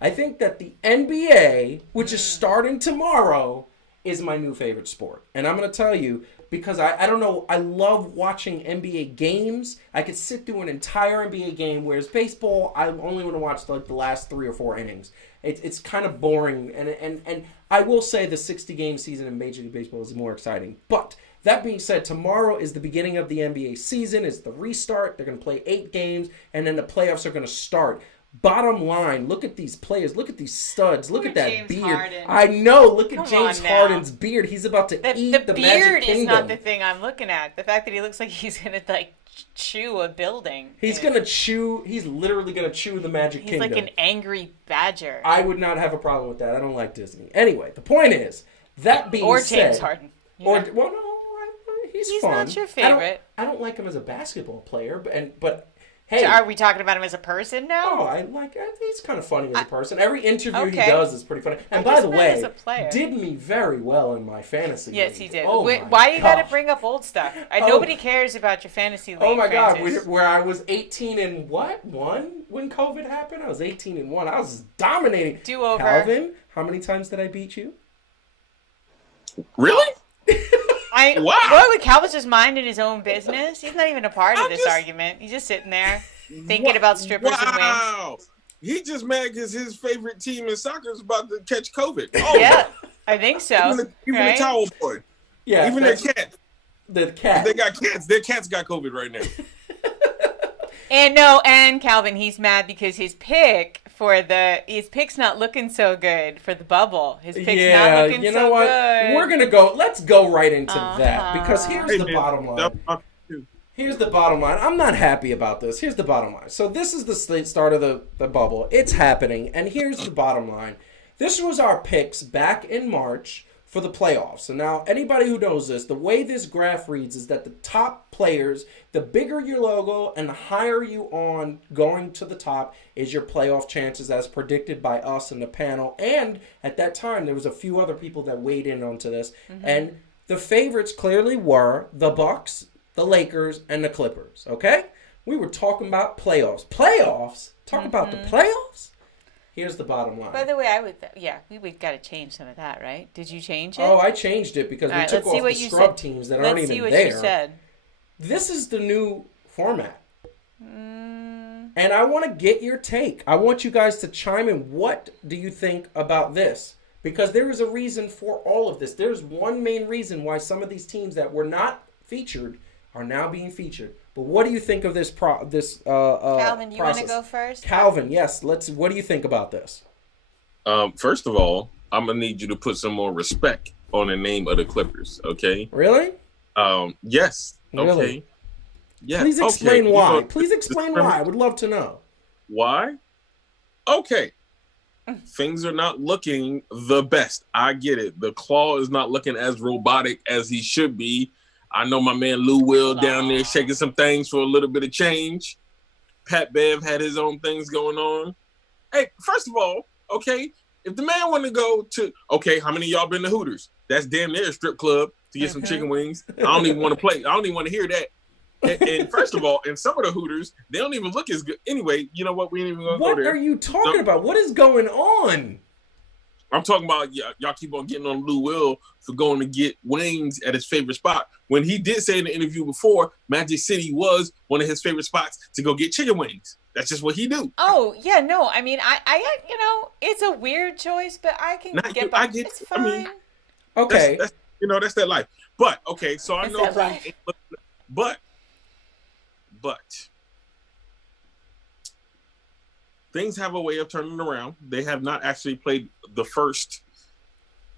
I think that the NBA, which is starting tomorrow, is my new favorite sport. And I'm going to tell you, because I don't know, I love watching NBA games. I could sit through an entire NBA game, whereas baseball, I only want to watch like the last 3 or 4 innings. It's kind of boring, and I will say the 60-game season in Major League Baseball is more exciting. But that being said, tomorrow is the beginning of the NBA season. It's the restart. They're going to play 8 games, and then the playoffs are going to start. Bottom line, look at these players. Look at these studs. Look at that James beard. Harden. I know. Look at Come James on now. Harden's beard. He's about to eat the beard Magic Kingdom. is not the thing I'm looking at. The fact that he looks like he's gonna like chew a building. He's gonna chew. He's literally gonna chew the Magic He's Kingdom. like an angry badger. I would not have a problem with that. I don't like Disney. Anyway, the point is, that being or said, James Harden. or Yeah. well, no, he's fun. not your favorite. I don't like him as a basketball player, but hey, So are we talking about him as a person now? oh, I like. He's kind of funny as a person. Every interview he Okay. does is pretty funny. And I by just the meant way, as a player. did me very well in my fantasy. Yes, league. he did. Oh Wait, my why you gotta gosh. bring up old stuff? Oh. Nobody cares about your fantasy league. Oh my God! Francis. Where I was 18 and what? 1 when COVID happened. I was 18 and 1. I was dominating. Do-over. Calvin, how many times did I beat you? Really? Wow. What, Calvin's just minding his own business. He's not even a part of I'm this just- argument. He's just sitting there thinking about strippers and wings. Wow. He just mad because his favorite team in soccer is about to catch COVID. Oh, Yeah, I think so. even right? the towel boy. Yeah, Even their that's- cat. The cat. They got cats. Their cats got COVID right now. And Calvin, he's mad because his pick's not looking so good for the bubble. His pick's not looking you know so what? good. Let's go right into that because here's Hey, the man, bottom line. that's my too. Here's the bottom line. I'm not happy about this. Here's the bottom line. So this is the start of the bubble. It's happening, and here's the bottom line. This was our picks back in March for the playoffs. So now, anybody who knows this, the way this graph reads is that the top players, the bigger your logo and the higher you on going to the top is your playoff chances as predicted by us and the panel. And at that time, there was a few other people that weighed in onto this. And the favorites clearly were the Bucks, the Lakers, and the Clippers. Okay? We were talking about playoffs. Playoffs? Talk about the playoffs? Here's the bottom line. By the way, we've got to change some of that, right? Did you change it? Oh, I changed it because All we right, took let's see off what the you scrub said. teams that aren't Let's see even what there. you said. This is the new format. And I want to get your take. I want you guys to chime in. What do you think about this? Because there is a reason for all of this. There's one main reason why some of these teams that were not featured are now being featured. But what do you think of this Calvin, you want to go first? Calvin, yes. What do you think about this? First of all, I'm gonna need you to put some more respect on the name of the Clippers. Okay. Really? Yes. Okay. Really? Yeah. Please explain okay. why. You know, Please explain why. I would love to know. Why? Okay. Things are not looking the best. I get it. The claw is not looking as robotic as he should be. I know my man Lou Will down there shaking some things for a little bit of change. Pat Bev had his own things going on. Hey, first of all, okay, if the man want to go to, okay, how many of y'all been to Hooters? That's damn near a strip club to get some chicken wings. I don't even want to play. I don't even want to hear that. And first of all, in some of the Hooters, they don't even look as good. Anyway, you know what? We ain't even going to go What there. are you talking about? What is going on? I'm talking about y'all keep on getting on Lou Will for going to get wings at his favorite spot. When he did say in the interview before, Magic City was one of his favorite spots to go get chicken wings. That's just what he do. Oh, yeah, no. I mean, I it's a weird choice, but I can get by. It's fine. I mean, Okay. That's that life. But okay, so I It's know, that life. but things have a way of turning around. They have not actually played the first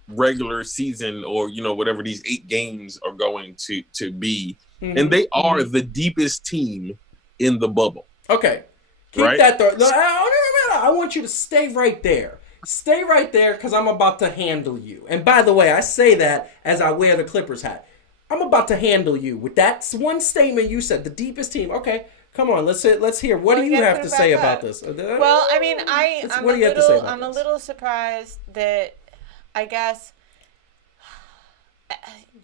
regular season or whatever these 8 games are going to be, and they are the deepest team in the bubble. Okay. Keep Right? that there. No, I want you to stay right there. Stay right there because I'm about to handle you. And by the way, I say that as I wear the Clippers hat. I'm about to handle you with that one statement you said, the deepest team. Okay, Come on, let's hear. What do we you gotta have put to it say back about up. this? Well, I mean, I'm what do you have to say about a this? little surprised that, I guess,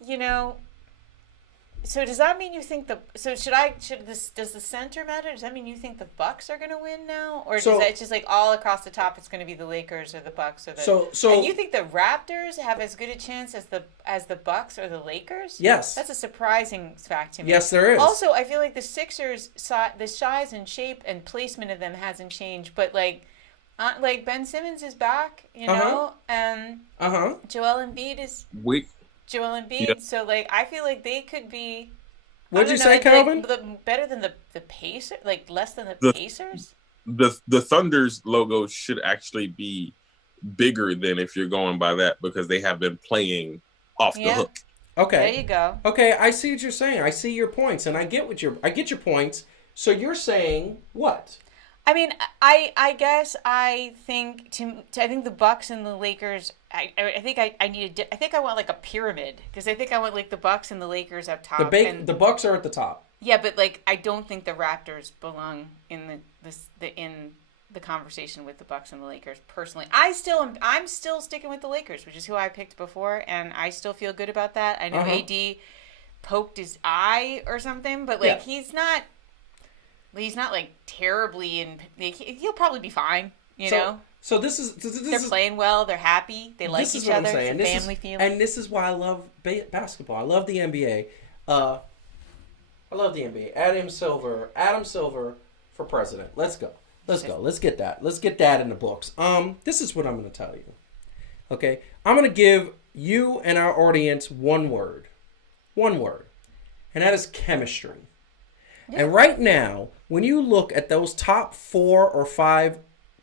you know. So does that mean you think does the center matter? Does that mean you think the Bucks are going to win now, or So- is that just like all across the top? It's going to be the Lakers or the Bucks or the. So- and you think the Raptors have as good a chance as the Bucks or the Lakers? Yes. That's a surprising fact to me. Yes, there is. Also, I feel like the Sixers, the size and shape and placement of them hasn't changed, but like Ben Simmons is back, you know, and Joel Embiid is. Joel Embiid. Yeah. So, like, I feel like they could be. What'd you I don't say, know, Calvin? like, better than the Pacers, like less than the Pacers. The Thunder's logo should actually be bigger than if you're going by that, because they have been playing off the hook. Okay. There you go. Okay, I see what you're saying. I see your points, and I get your points. So you're saying what? I mean, I guess I think I think the Bucks and the Lakers. I think I want like a pyramid, because I think I want like the Bucks and the Lakers up top. The Bucks are at the top. Yeah, but like I don't think the Raptors belong in the conversation with the Bucks and the Lakers. Personally, I'm still sticking with the Lakers, which is who I picked before, and I still feel good about that. I know AD poked his eye or something, but like he's not like terribly, and he'll probably be fine. You know. So this is they're playing well. They're happy. They like each other. It's a family feeling. And this is why I love basketball. I love the NBA. I love the NBA. Adam Silver for president. Let's go. Let's get that. Let's get that in the books. This is what I'm going to tell you. Okay, I'm going to give you and our audience one word, and that is chemistry. Yeah. And right now, when you look at those top 4 or 5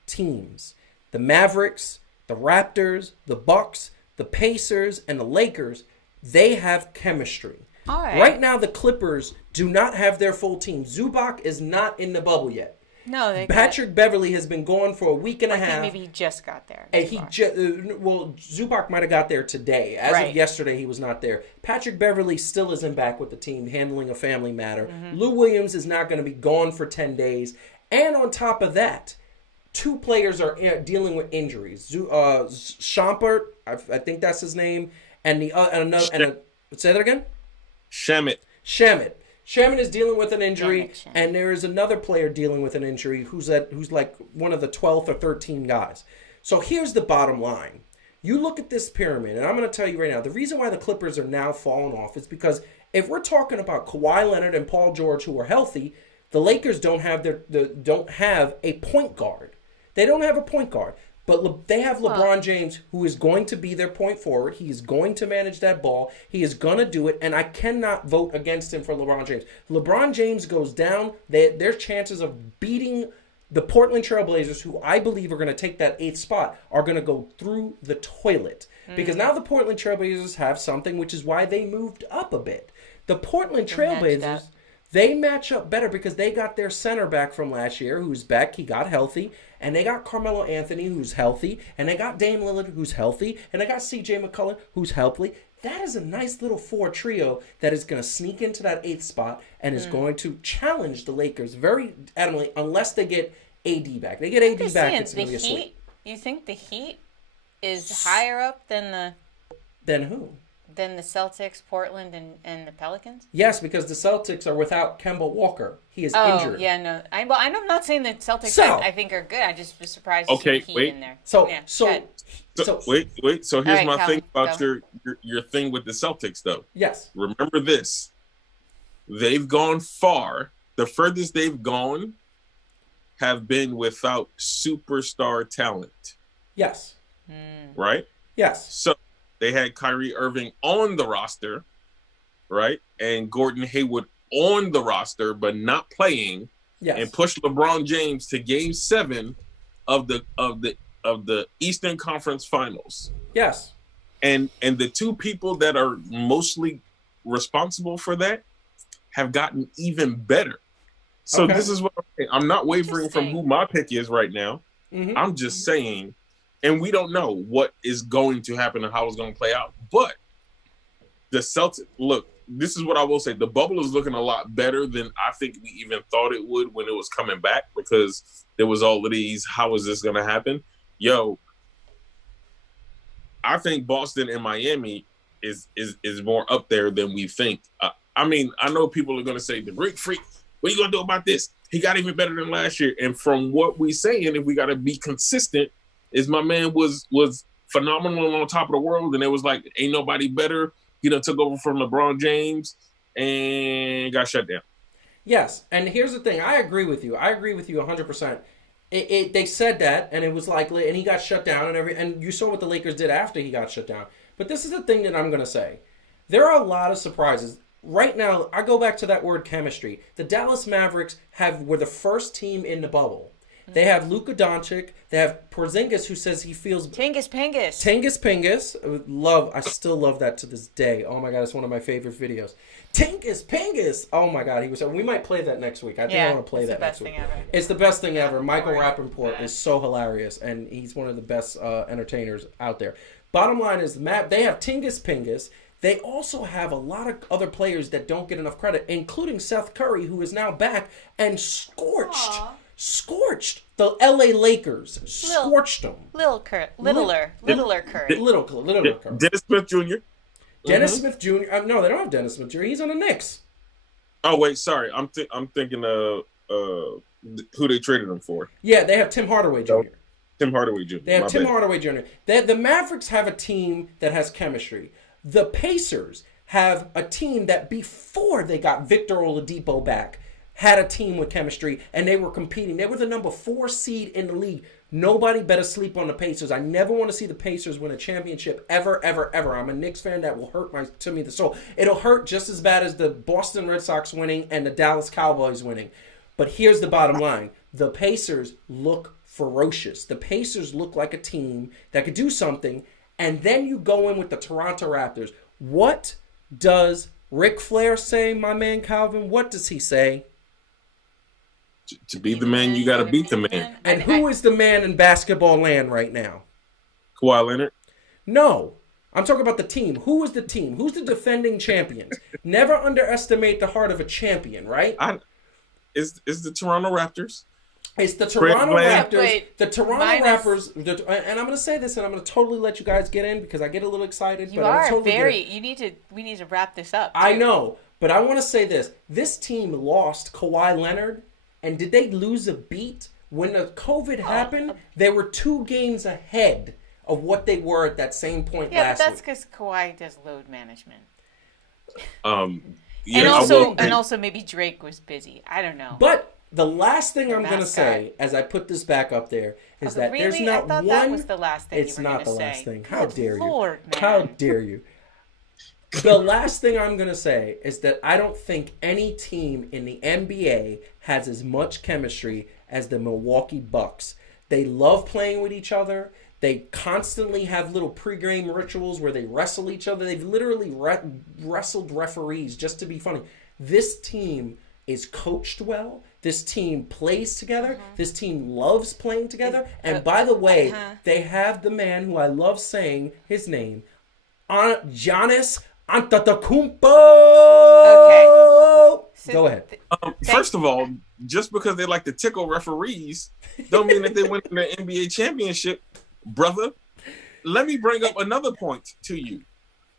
teams, the Mavericks, the Raptors, the Bucks, the Pacers, and the Lakers, they have chemistry. All right. Right now, the Clippers do not have their full team. Zubac is not in the bubble yet. No, Patrick Beverley has been gone for a week and a half. Maybe he just got there. And Zubac might have got there today. As of yesterday, he was not there. Patrick Beverley still isn't back with the team, handling a family matter. Mm-hmm. Lou Williams is not going to be gone for 10 days. And on top of that, 2 players are dealing with injuries. Schampert, I think that's his name, and say that again. Shamet is dealing with an injury, and there is another player dealing with an injury who's like one of the 12th or 13 guys. So here's the bottom line. You look at this pyramid, and I'm going to tell you right now, the reason why the Clippers are now falling off is because if we're talking about Kawhi Leonard and Paul George who are healthy, the Lakers don't have a point guard. They don't have a point guard. But they have LeBron James, who is going to be their point forward. He is going to manage that ball. He is going to do it, and I cannot vote against him for LeBron James. LeBron James goes down, their chances of beating the Portland Trailblazers, who I believe are going to take that 8th spot, are going to go through the toilet. Because now the Portland Trailblazers have something, which is why they moved up a bit. The Portland Trailblazers, they match up better because they got their center back from last year, who's back. He got healthy. And they got Carmelo Anthony, who's healthy. And they got Dame Lillard, who's healthy. And they got C.J. McCollum, who's healthy. That is a nice little 4 trio that is going to sneak into that 8th spot and is going to challenge the Lakers very adamantly, unless they get AD back. They get AD back, it's going to be a sweep. You think the Heat is higher up than the... Than who? Than the Celtics, Portland, and the Pelicans? Yes, because the Celtics are without Kemba Walker. He is injured. Oh, yeah, no. I'm not saying that Celtics I think are good. I just was surprised to see the Heat in there. So wait. So here's my thing about your thing with the Celtics, though. Yes. Remember this. They've gone far. The furthest they've gone have been without superstar talent. Yes. Right? Yes. So they had Kyrie Irving on the roster, right? And Gordon Hayward on the roster, but not playing. Yes. And pushed LeBron James to Game 7 of the Eastern Conference Finals. Yes. And the 2 people that are mostly responsible for that have gotten even better. So this is what I'm saying. I'm not wavering from who my pick is right now. Mm-hmm. I'm just saying, and we don't know what is going to happen and how it's going to play out. But the Celtics, look, this is what I will say. The bubble is looking a lot better than I think we even thought it would when it was coming back, because there was all of these, how is this going to happen? Yo, I think Boston and Miami is more up there than we think. I mean, I know people are going to say, the Greek Freak, what are you going to do about this? He got even better than last year. And from what we saying, if we got to be consistent, is my man was phenomenal on top of the world, and it was like, ain't nobody better. He done took over from LeBron James and got shut down. Yes, and here's the thing. I agree with you. 100%. They said that, and it was likely, and he got shut down, and you saw what the Lakers did after he got shut down. But this is the thing that I'm going to say. There are a lot of surprises. Right now, I go back to that word chemistry. The Dallas Mavericks were the first team in the bubble. They have Luka Doncic. They have Porzingis, who says he feels... Tingus Pingus. I still love that to this day. Oh my God, it's one of my favorite videos. Tingus Pingus. Oh my God, we might play that next week. I think I want to play that next week. It's the best thing ever. Michael Rappaport is so hilarious, and he's one of the best entertainers out there. Bottom line is, they have Tingus Pingus. They also have a lot of other players that don't get enough credit, including Seth Curry, who is now back and scorched the LA Lakers. Scorched them. Littler Curry. Little Curry. Dennis Smith Jr. Dennis Smith Jr. No, they don't have Dennis Smith Jr. He's on the Knicks. Oh wait, sorry. I'm thinking of who they traded him for. Yeah, they have Tim Hardaway Jr. Tim Hardaway Jr. They have Tim Hardaway Jr. The Mavericks have a team that has chemistry. The Pacers have a team that before they got Victor Oladipo back had a team with chemistry, and they were competing. They were the number 4 seed in the league. Nobody better sleep on the Pacers. I never want to see the Pacers win a championship ever, ever, ever. I'm a Knicks fan. That will hurt to me the soul. It'll hurt just as bad as the Boston Red Sox winning and the Dallas Cowboys winning. But here's the bottom line. The Pacers look ferocious. The Pacers look like a team that could do something, and then you go in with the Toronto Raptors. What does Ric Flair say, my man Calvin? What does he say? To be the man, you got to beat the man. And who is the man in basketball land right now? Kawhi Leonard? No. I'm talking about the team. Who is the team? Who's the defending champions? Never underestimate the heart of a champion, right? It's the Toronto Raptors. It's the Toronto Raptors. Wait, the Toronto Raptors. And I'm going to say this, and I'm going to totally let you guys get in because I get a little excited. We need to wrap this up. Too. I know, but I want to say this. This team lost Kawhi Leonard. And did they lose a beat? When the COVID happened, they were 2 games ahead of what they were at that same point last week. Yeah, but that's because Kawhi does load management. Yeah, and also maybe Drake was busy. I don't know. But the last thing I'm going to say, as I put this back up there, is that really? there's not I thought one... that was the last thing it's you were not the say. last thing. How dare you? Lord, man. How dare you? The last thing I'm going to say is that I don't think any team in the NBA has as much chemistry as the Milwaukee Bucks. They love playing with each other. They constantly have little pregame rituals where they wrestle each other. They've literally wrestled referees just to be funny. This team is coached well. This team plays together. This team loves playing together. And by the way, they have the man who I love saying his name, Giannis Antetokounmpo. Okay. So go ahead. First of all, just because they like to tickle referees, don't mean that they win the NBA championship, brother. Let me bring up another point to you,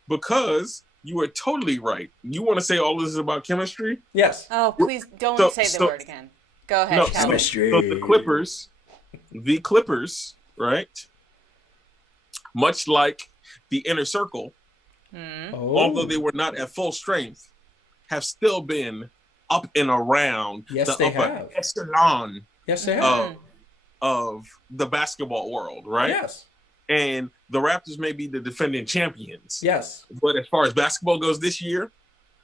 because you are totally right. You want to say all this is about chemistry? Yes. Oh, please don't say the word again. Go ahead, Calvin. Chemistry. So the Clippers, right? Much like the inner circle, although they were not at full strength, have still been up and around the upper echelon of the basketball world, right? Yes. And the Raptors may be the defending champions. Yes. But as far as basketball goes this year,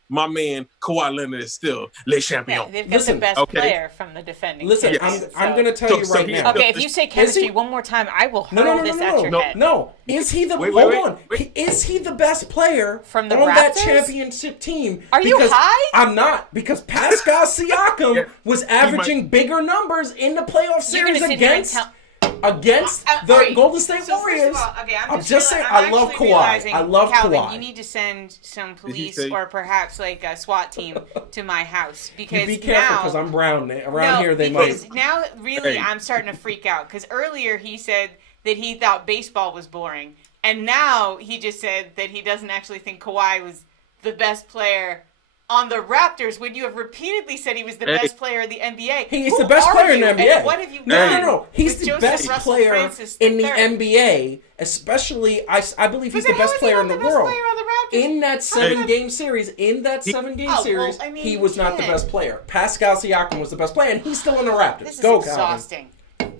my man Kawhi Leonard is still le champion. Yeah, they've got the best player from the defending. Champions, I'm going to tell you right now. Okay, if you say chemistry one more time, I will hurl this at your head. No, is he the hold on? Is he the best player from the on Raptors? That championship team? Are you high? I'm not, because Pascal Siakam was averaging bigger numbers in the playoff series against. against the all right. Golden State So first Warriors. of all, okay, I'm just saying, I love actually Kawhi. realizing, I love Calvin, Kawhi. you need to send some Did he police say- or perhaps like a SWAT team to my house because You be careful now because I'm brown. Around no, here, they because might. now really Hey. I'm starting to freak out because earlier he said that he thought baseball was boring, and now he just said that he doesn't actually think Kawhi was the best player on the Raptors when you have repeatedly said he was the Hey. best player in the NBA. He's Who the best are player in the you, NBA. and what have you No, done no, no. He's with the Joseph best Russell player Francis in the III? NBA, especially, I believe he's But the then how best is he player not in the the best world. player on the Raptors? In that seven-game series, well, I mean, he was not the shit. best player. Pascal Siakam was the best player, and he's still in the Raptors. This is Go, Calvin. exhausting.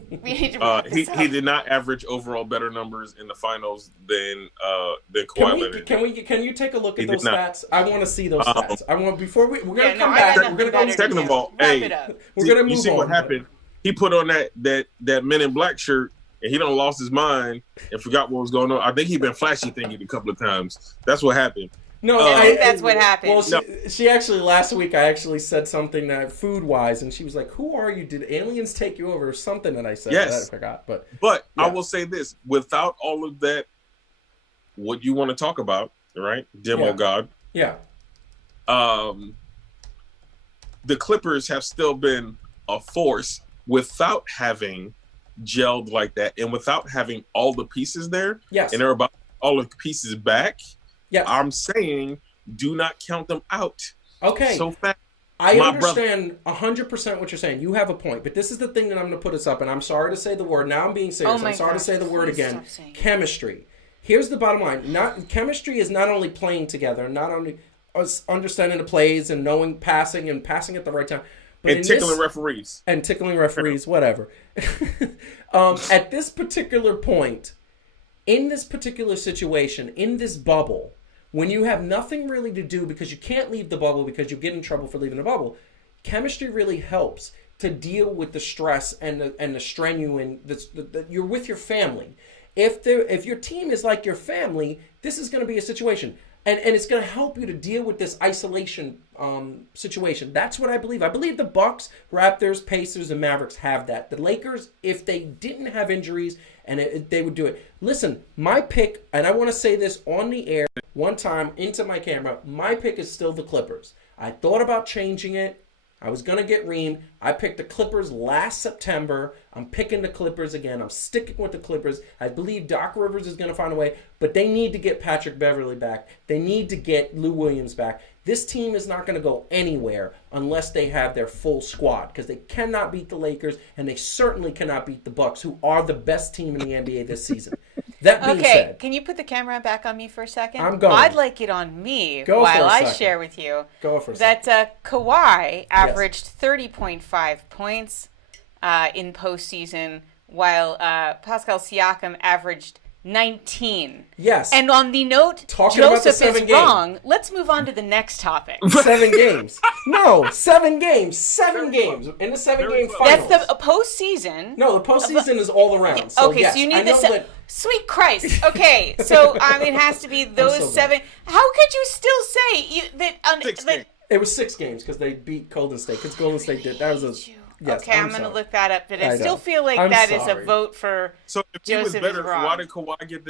We need to wrap He this up. he did not average overall better numbers in the finals than Kawhi Can Leonard. can you take a look He at did those not. stats? I want to see those stats. I want we're gonna Yeah, no, come I back. got We're nothing gonna go. better to Second do. of all, Wrap hey, it up. We're gonna move you see on. what happened? He put on that Men in Black shirt, and he done lost his mind and forgot what was going on. I think he been flashy thinking a couple of times. That's what happened. No, I think that's what happened. Well, she actually last week I actually said something that food wise, and she was like, "Who are you? Did aliens take you over?" Or something that I said. Yes. That I forgot, but I Yeah. will say this: without all of that, what you want to talk about, right? Demo Yeah. God. yeah, The Clippers have still been a force without having gelled like that, and without having all the pieces there. yes, And they're about all of the pieces back. yes. I'm saying, do not count them out Okay, so fast. I my understand 100% what you're saying. You have a point, but this is the thing that I'm going to put us up, and I'm sorry to say the word. Now I'm being serious. Oh my I'm sorry to gosh, say the word please again. stop saying it. Chemistry. Here's the bottom line. Chemistry is not only playing together, not only us understanding the plays and knowing passing and passing at the right time, but And in tickling this, referees. and tickling referees, whatever. At this particular point, in this particular situation, in this bubble, when you have nothing really to do because you can't leave the bubble because you get in trouble for leaving the bubble, chemistry really helps to deal with the stress and the strenuous. You're with your family. If your team is like your family, this is going to be a situation. And it's going to help you to deal with this isolation situation. That's what I believe. I believe the Bucks, Raptors, Pacers, and Mavericks have that. The Lakers, if they didn't have injuries, they would do it. Listen, my pick, and I want to say this on the air one time into my camera, my pick is still the Clippers. I thought about changing it. I was going to get reamed. I picked the Clippers last September. I'm picking the Clippers again. I'm sticking with the Clippers. I believe Doc Rivers is going to find a way, but they need to get Patrick Beverley back. They need to get Lou Williams back. This team is not going to go anywhere unless they have their full squad because they cannot beat the Lakers and they certainly cannot beat the Bucks, who are the best team in the NBA this season. That being Okay, said, can you put the camera back on me for a second? I'm going. I'd like it on me Go while for a I second. share with you Go for a second. that Kawhi averaged 30.5 points in postseason, while Pascal Siakam averaged 19. Yes. And on the note, Talking about the Joseph is 7 games. wrong. Let's move on to the next topic. 7 games. No, 7 games. 7 games in the 7-game finals. That's the postseason. No, the postseason is all around. So Okay, yes, so you I need know the that- sweet Christ. Okay, so it has to be those so bad. 7. How could you still say that? 6 that games. It was 6 games because they beat Golden State. Because Golden State did. That was a. Yes, okay, I'm going to sorry. look that up, but I I still know. feel like I'm that is sorry. a vote for. So if he was Joseph is better, wrong. why did Kawhi get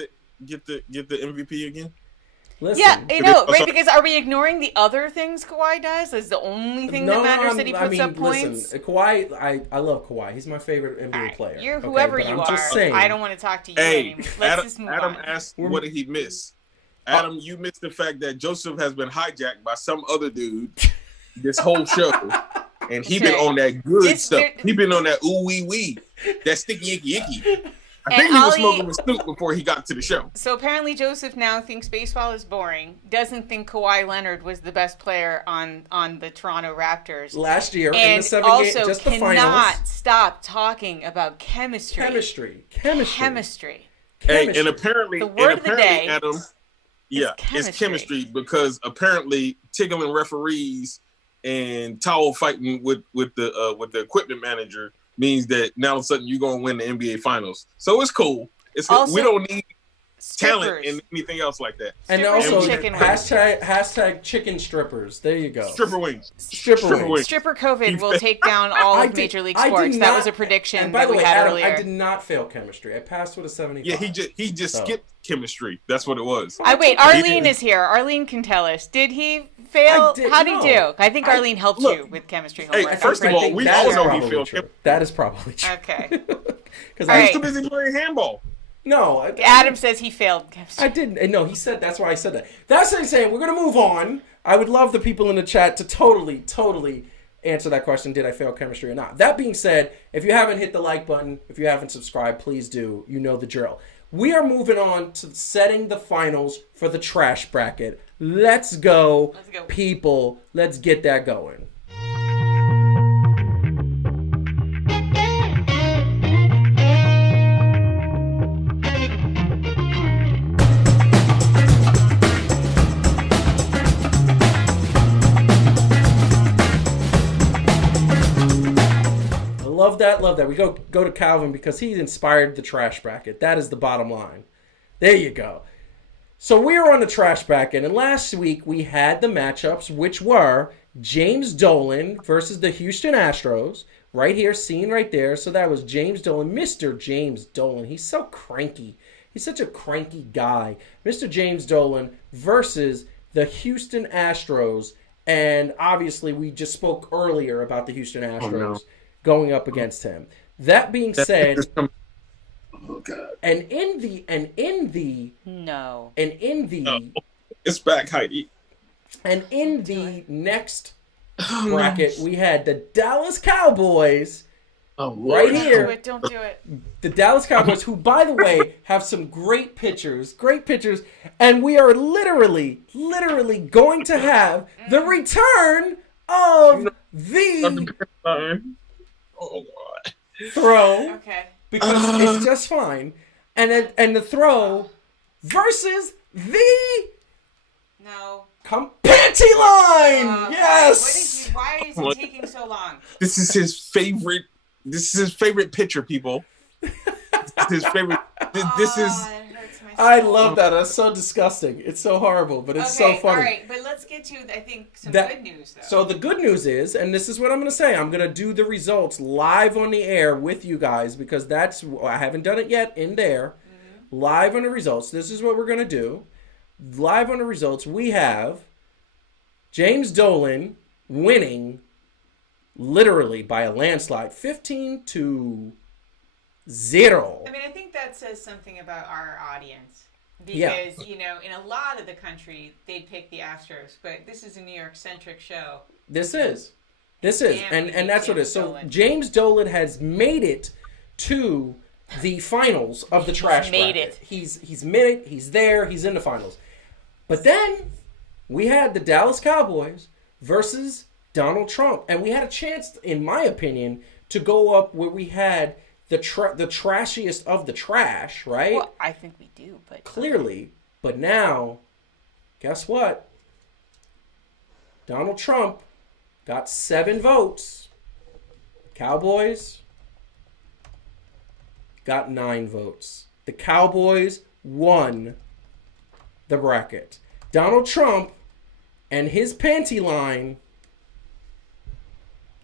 the MVP again? Listen, Yeah, I know, right? Also- Because are we ignoring the other things Kawhi does? Is the only thing that matters that he puts up points? Listen, Kawhi, I love Kawhi. He's my favorite NBA All right, player. you're okay? whoever But you I'm are. Just saying, I don't want to talk to you Hey, anymore. Let's just move Adam on. asked, what did he miss? Adam, you missed the fact that Joseph has been hijacked by some other dude this whole show. And he been right. on that good This- stuff. there- He been on that ooh wee wee, that sticky icky icky. I And think he was Ollie- smoking with Snoop before he got to the show. So apparently Joseph now thinks baseball is boring, doesn't think Kawhi Leonard was the best player on the Toronto Raptors. last year in And the 7 also games, just the cannot finals. stop talking about chemistry. Chemistry. Hey, and apparently, The word of the day Adam, yeah, chemistry. it's chemistry because apparently tickling referees and towel fighting with the equipment manager means that now all of a sudden you're gonna win the NBA Finals. So it's cool. Also- We don't need talent in anything else like that. And Strippers also and chicken wings. hashtag chicken strippers. There you go. Stripper wings. Stripper wings. Stripper COVID will take down all of Major League Sports. That was a prediction and by that the we way, had Adam, earlier. I did not fail chemistry. I passed with a 75. Yeah, he just skipped chemistry. That's what it was. Wait, Arlene is here. Arlene can tell us. Did he fail? How'd he do? I think Arlene helped you with chemistry homework. Hey, first of all, we all know he failed chemistry. That is probably true. Okay. Because I was too busy playing handball. No. Adam says he failed chemistry. I didn't. No, he said that's why I said that. That's what I'm saying. We're going to move on. I would love the people in the chat to totally answer that question. Did I fail chemistry or not? That being said, if you haven't hit the like button, if you haven't subscribed, please do. You know the drill. We are moving on to setting the finals for the trash bracket. Let's go. People. Let's get that going. Love that. We go to Calvin because he inspired the trash bracket. That is the bottom line. There you go. So we are on the trash bracket, and last week we had the matchups, which were James Dolan versus the Houston Astros. Right here, seen right there. So that was James Dolan, Mr. James Dolan. He's so cranky. He's such a cranky guy. Mr. James Dolan versus the Houston Astros. And obviously, we just spoke earlier about the Houston Astros going up against him. That being said, it's back, Heidi. And in the next bracket, we had the Dallas Cowboys right here. Don't do it. The Dallas Cowboys, who, by the way, have some great pitchers, and we are literally going to have the return of the throw. Okay. Because it's just fine. And the throw versus the panty line. Yes. Why is it taking so long? This is his favorite. This is his favorite pitcher, people. This is his favorite. This is. I love that. That's so disgusting. It's so horrible, but it's so funny. All right, but let's get to, I think, some good news, though. So the good news is, and this is what I'm going to say, I'm going to do the results live on the air with you guys because I haven't done it yet in there. Mm-hmm. Live on the results. This is what we're going to do. Live on the results, we have James Dolan winning literally by a landslide, 15-0. I mean, I think that says something about our audience because, in a lot of the country, they'd pick the Astros, but this is a New York-centric show. This is. And that's what it is. So James Dolan has made it to the finals of the trash bracket. He's made it. He's there. He's in the finals. But then we had the Dallas Cowboys versus Donald Trump. And we had a chance, in my opinion, to go up where we had the trashiest of the trash, right? Well, I think we do, but clearly. But now, guess what? Donald Trump got 7 votes. Cowboys got 9 votes. The Cowboys won the bracket. Donald Trump and his panty line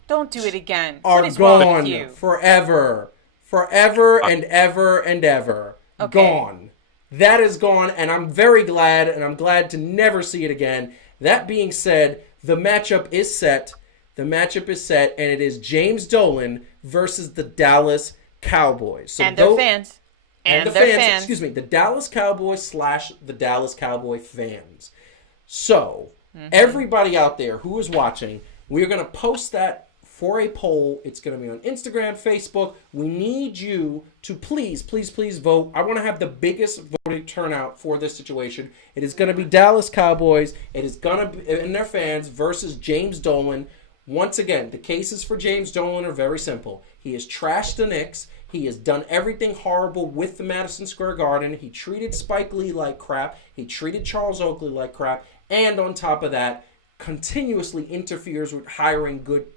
don't do it again. Are gone forever. Forever and ever and ever. Okay. Gone. That is gone, and I'm very glad, and I'm glad to never see it again. That being said, the matchup is set. And it is James Dolan versus the Dallas Cowboys. So and their fans. And their fans. Excuse me. The Dallas Cowboys / the Dallas Cowboy fans. So, everybody out there who is watching, we're going to post that for a poll. It's going to be on Instagram, Facebook. We need you to please vote. I want to have the biggest voting turnout for this situation. It is going to be Dallas Cowboys. It is going to be and their fans versus James Dolan. Once again, the cases for James Dolan are very simple. He has trashed the Knicks. He has done everything horrible with the Madison Square Garden. He treated Spike Lee like crap. He treated Charles Oakley like crap. And on top of that, continuously interferes with hiring good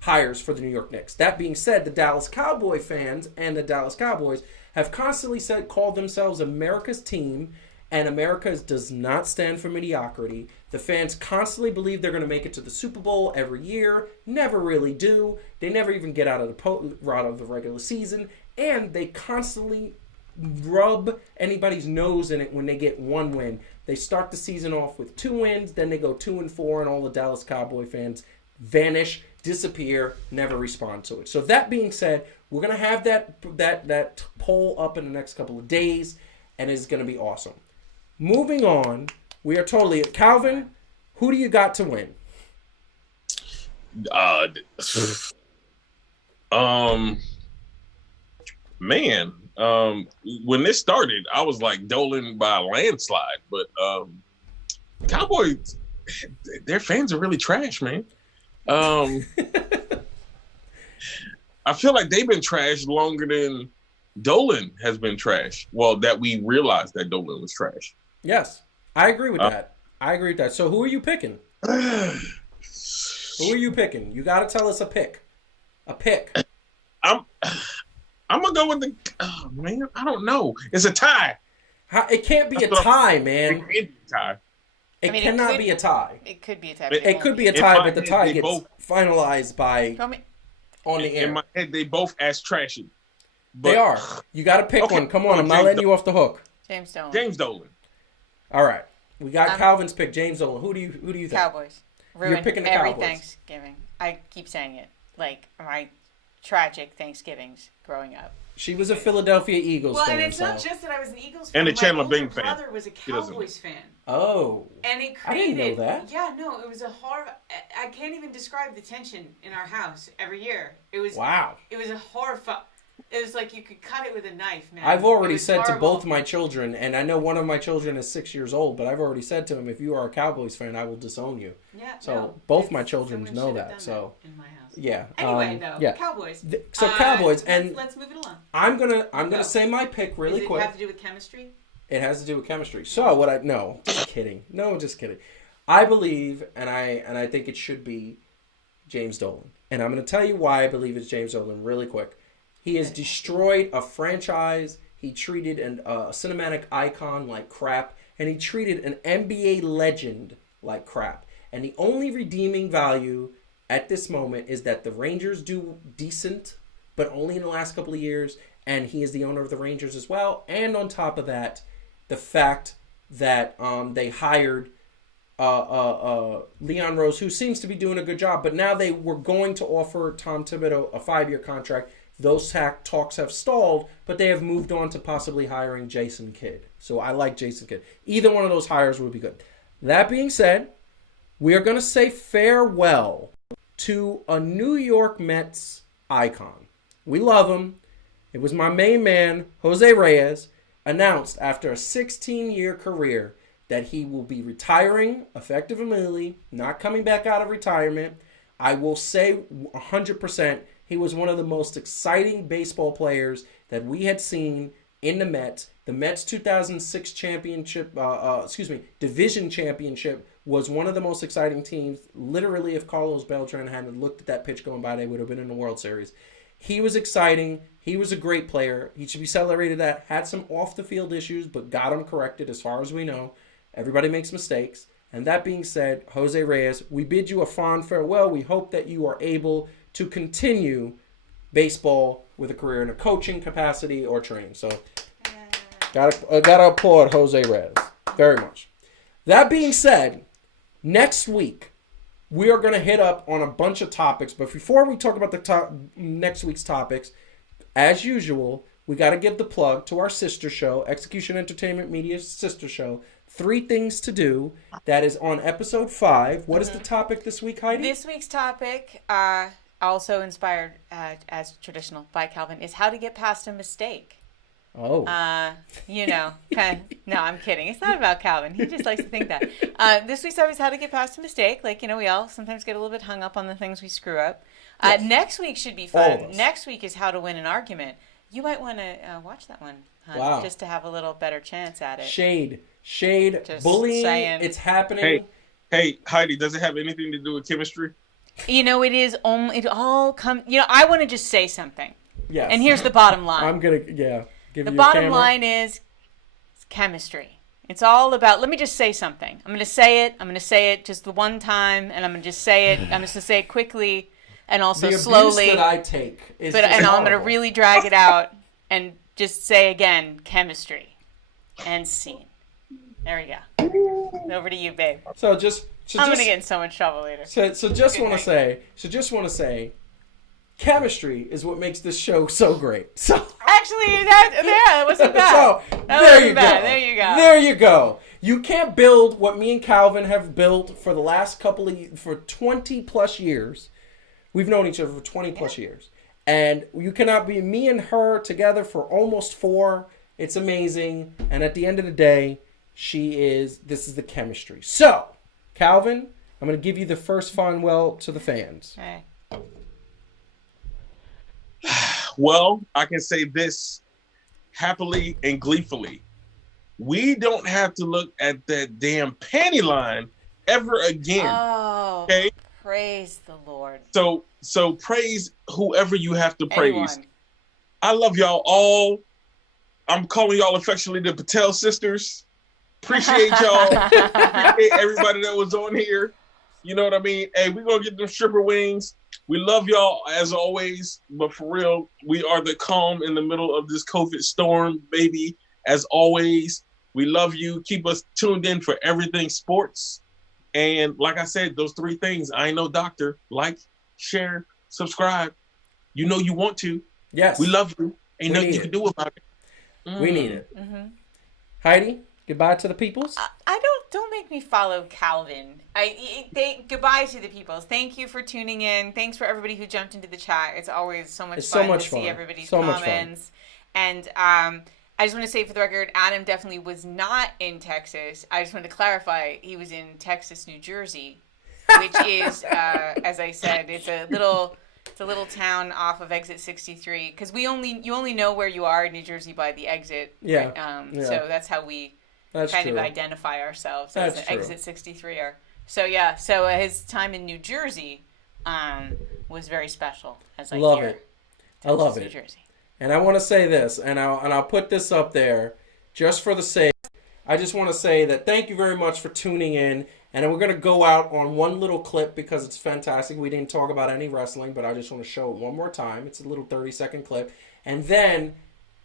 hires for the New York Knicks. That being said, the Dallas Cowboy fans and the Dallas Cowboys have constantly called themselves America's team, and America does not stand for mediocrity. The fans constantly believe they're going to make it to the Super Bowl every year, never really do. They never even get out of the regular season, and they constantly rub anybody's nose in it when they get one win. They start the season off with 2 wins, then they go 2-4, and all the Dallas Cowboy fans vanish, disappear, never respond to it. So that being said, we're gonna have that poll up in the next couple of days, and it's gonna be awesome. Moving on, we are totally Calvin. Who do you got to win? Man, when this started, I was like Dolan by a landslide, but Cowboys, their fans are really trash, man. I feel like they've been trashed longer than Dolan has been trashed. Well, that we realized that Dolan was trash. Yes, I agree with that. I agree with that. So who are you picking? Who are you picking? You got to tell us a pick. A pick. I'm gonna go with the. Oh, man, I don't know. It's a tie. It can't be a tie, man. It can't be a tie. It cannot be a tie. It could be a tie. It could be a tie, but the tie gets finalized by on the air. In my head, they both as trashy. They are. You got to pick one. Come on, I'm not letting you off the hook. James Dolan. James Dolan. All right, we got Calvin's pick. James Dolan. Who do you think? Cowboys. You're picking the every Cowboys. Thanksgiving. I keep saying it. Like my tragic Thanksgivings growing up. She was a Philadelphia Eagles fan. Well, and it's not just that I was an Eagles fan. And a Chandler My Bing older fan. brother was a Cowboys fan. Oh. And it I didn't created. know that. Yeah, no, it was a horror. I can't even describe the tension in our house every year. It was. Wow. It was a horrifying. It was like you could cut it with a knife, man. I've It already was said to horrible. both my children, and I know one of my children is 6 years old, but I've already said to him, if you are a Cowboys fan, I will disown you. Yeah. So no, both my children someone know should have that. done So that in my house. yeah. Anyway, though, yeah. Cowboys. So Cowboys, and let's move it along. I'm gonna Go. say my pick really Does it quick. have to do with chemistry? It has to do with chemistry. So just kidding. No, just kidding. I believe, and I think it should be James Dolan, and I'm gonna tell you why I believe it's James Dolan really quick. He has destroyed a franchise. He treated a cinematic icon like crap, and he treated an NBA legend like crap. And the only redeeming value at this moment is that the Rangers do decent, but only in the last couple of years, and he is the owner of the Rangers as well. And on top of that, the fact that they hired Leon Rose, who seems to be doing a good job, but now they were going to offer Tom Thibodeau a 5-year contract. Those talks have stalled, but they have moved on to possibly hiring Jason Kidd. So I like Jason Kidd. Either one of those hires would be good. That being said, we are going to say farewell to a New York Mets icon. We love him. It was my main man, Jose Reyes, announced after a 16-year career that he will be retiring effective immediately, not coming back out of retirement. I will say 100%. He was one of the most exciting baseball players that we had seen in the Mets. The Mets 2006 division championship was one of the most exciting teams. Literally, if Carlos Beltran hadn't looked at that pitch going by, they would have been in the World Series. He was exciting. He was a great player. He should be celebrated that. Had some off-the-field issues, but got them corrected as far as we know. Everybody makes mistakes. And that being said, Jose Reyes, we bid you a fond farewell. We hope that you are able to continue baseball with a career in a coaching capacity or training. So, gotta applaud Jose Reyes very much. That being said, next week we are going to hit up on a bunch of topics. But before we talk about the next week's topics, as usual, we got to give the plug to our sister show, Execution Entertainment Media's sister show, 3 Things to Do. That is on episode 5. What is the topic this week, Heidi? This week's topic, also inspired as traditional by Calvin, is how to get past a mistake. Oh. No, I'm kidding. It's not about Calvin. He just likes to think that. This week's topic is how to get past a mistake. Like, we all sometimes get a little bit hung up on the things we screw up. Yes. Next week should be All fun. of us. Next week is how to win an argument. You might want to watch that one, hon, Wow. just to have a little better chance at it. Shade, Just bullying, saying. it's happening. Hey, Heidi, does it have anything to do with chemistry? You know, it all comes, I want to just say something. Yes. And here's the bottom line. I'm going to, give The you a bottom camera. line is chemistry. It's all about, let me just say something. I'm going to say it just the one time, and I'm going to just say it. I'm just going to say it quickly and also the slowly. abuse that I take is And just I'm going to horrible. really drag it out and just say again, chemistry. And scene. There we go. Over to you, babe. So I'm going to get in so much trouble later. So just want to say, chemistry is what makes this show so great. So Actually, that wasn't bad. So That there wasn't you bad. go. There you go. There you go. You can't build what me and Calvin have built for the last for 20 plus years. We've known each other for 20 plus years. And you cannot be me and her together for almost 4. It's amazing. And at the end of the day, this is the chemistry. So, Calvin, I'm going to give you the first farewell to the fans. Okay. Well, I can say this happily and gleefully. We don't have to look at that damn panty line ever again. Oh, Okay? praise the Lord. So praise whoever you have to praise. Anyone. I love y'all all. I'm calling y'all affectionately the Patel sisters. Appreciate y'all. Appreciate everybody that was on here. You know what I mean? Hey, we're going to get them stripper wings. We love y'all as always. But for real, we are the calm in the middle of this COVID storm, baby. As always, we love you. Keep us tuned in for everything sports. And like I said, those 3 things. I ain't no doctor. Like, share, subscribe. You know you want to. Yes. We love you. Ain't We nothing need you it. can do about it. We need it. Heidi, goodbye to the peoples. Don't make me follow Calvin. Goodbye to the peoples. Thank you for tuning in. Thanks for everybody who jumped into the chat. It's always so much fun to see everybody's comments. And I just want to say for the record, Adam definitely was not in Texas. I just wanted to clarify he was in Texas, New Jersey, which is, as I said, it's a little town off of exit 63 because you only know where you are in New Jersey by the exit. Yeah. Right? So that's how we That's kind true. of identify ourselves That's as true. exit 63 are. So yeah, his time in New Jersey was very special. As I Love hear. it. I love New it. Jersey. And I want to say this, and I'll put this up there just for the sake. I just want to say that thank you very much for tuning in. And we're going to go out on one little clip because it's fantastic. We didn't talk about any wrestling, but I just want to show it one more time. It's a little 30-second clip. And then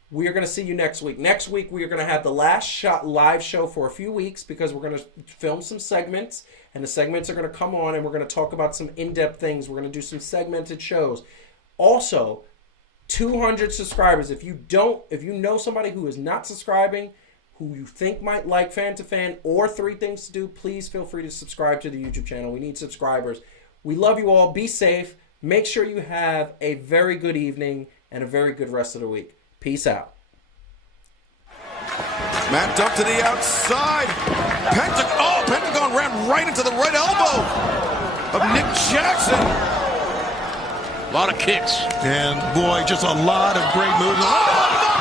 we are going to see you next week. Next week, we are going to have the last shot live show for a few weeks because we're going to film some segments. And the segments are going to come on and we're going to talk about some in-depth things. We're going to do some segmented shows. Also, 200 subscribers. If you know somebody who is not subscribing, who you think might like Fan to Fan or 3 Things to Do, please feel free to subscribe to the YouTube channel. We need subscribers. We love you all. Be safe. Make sure you have a very good evening and a very good rest of the week. Peace out. Matt dumped to the outside. Pentagon ran right into the right elbow of Nick Jackson. A lot of kicks. And boy, just a lot of great moves.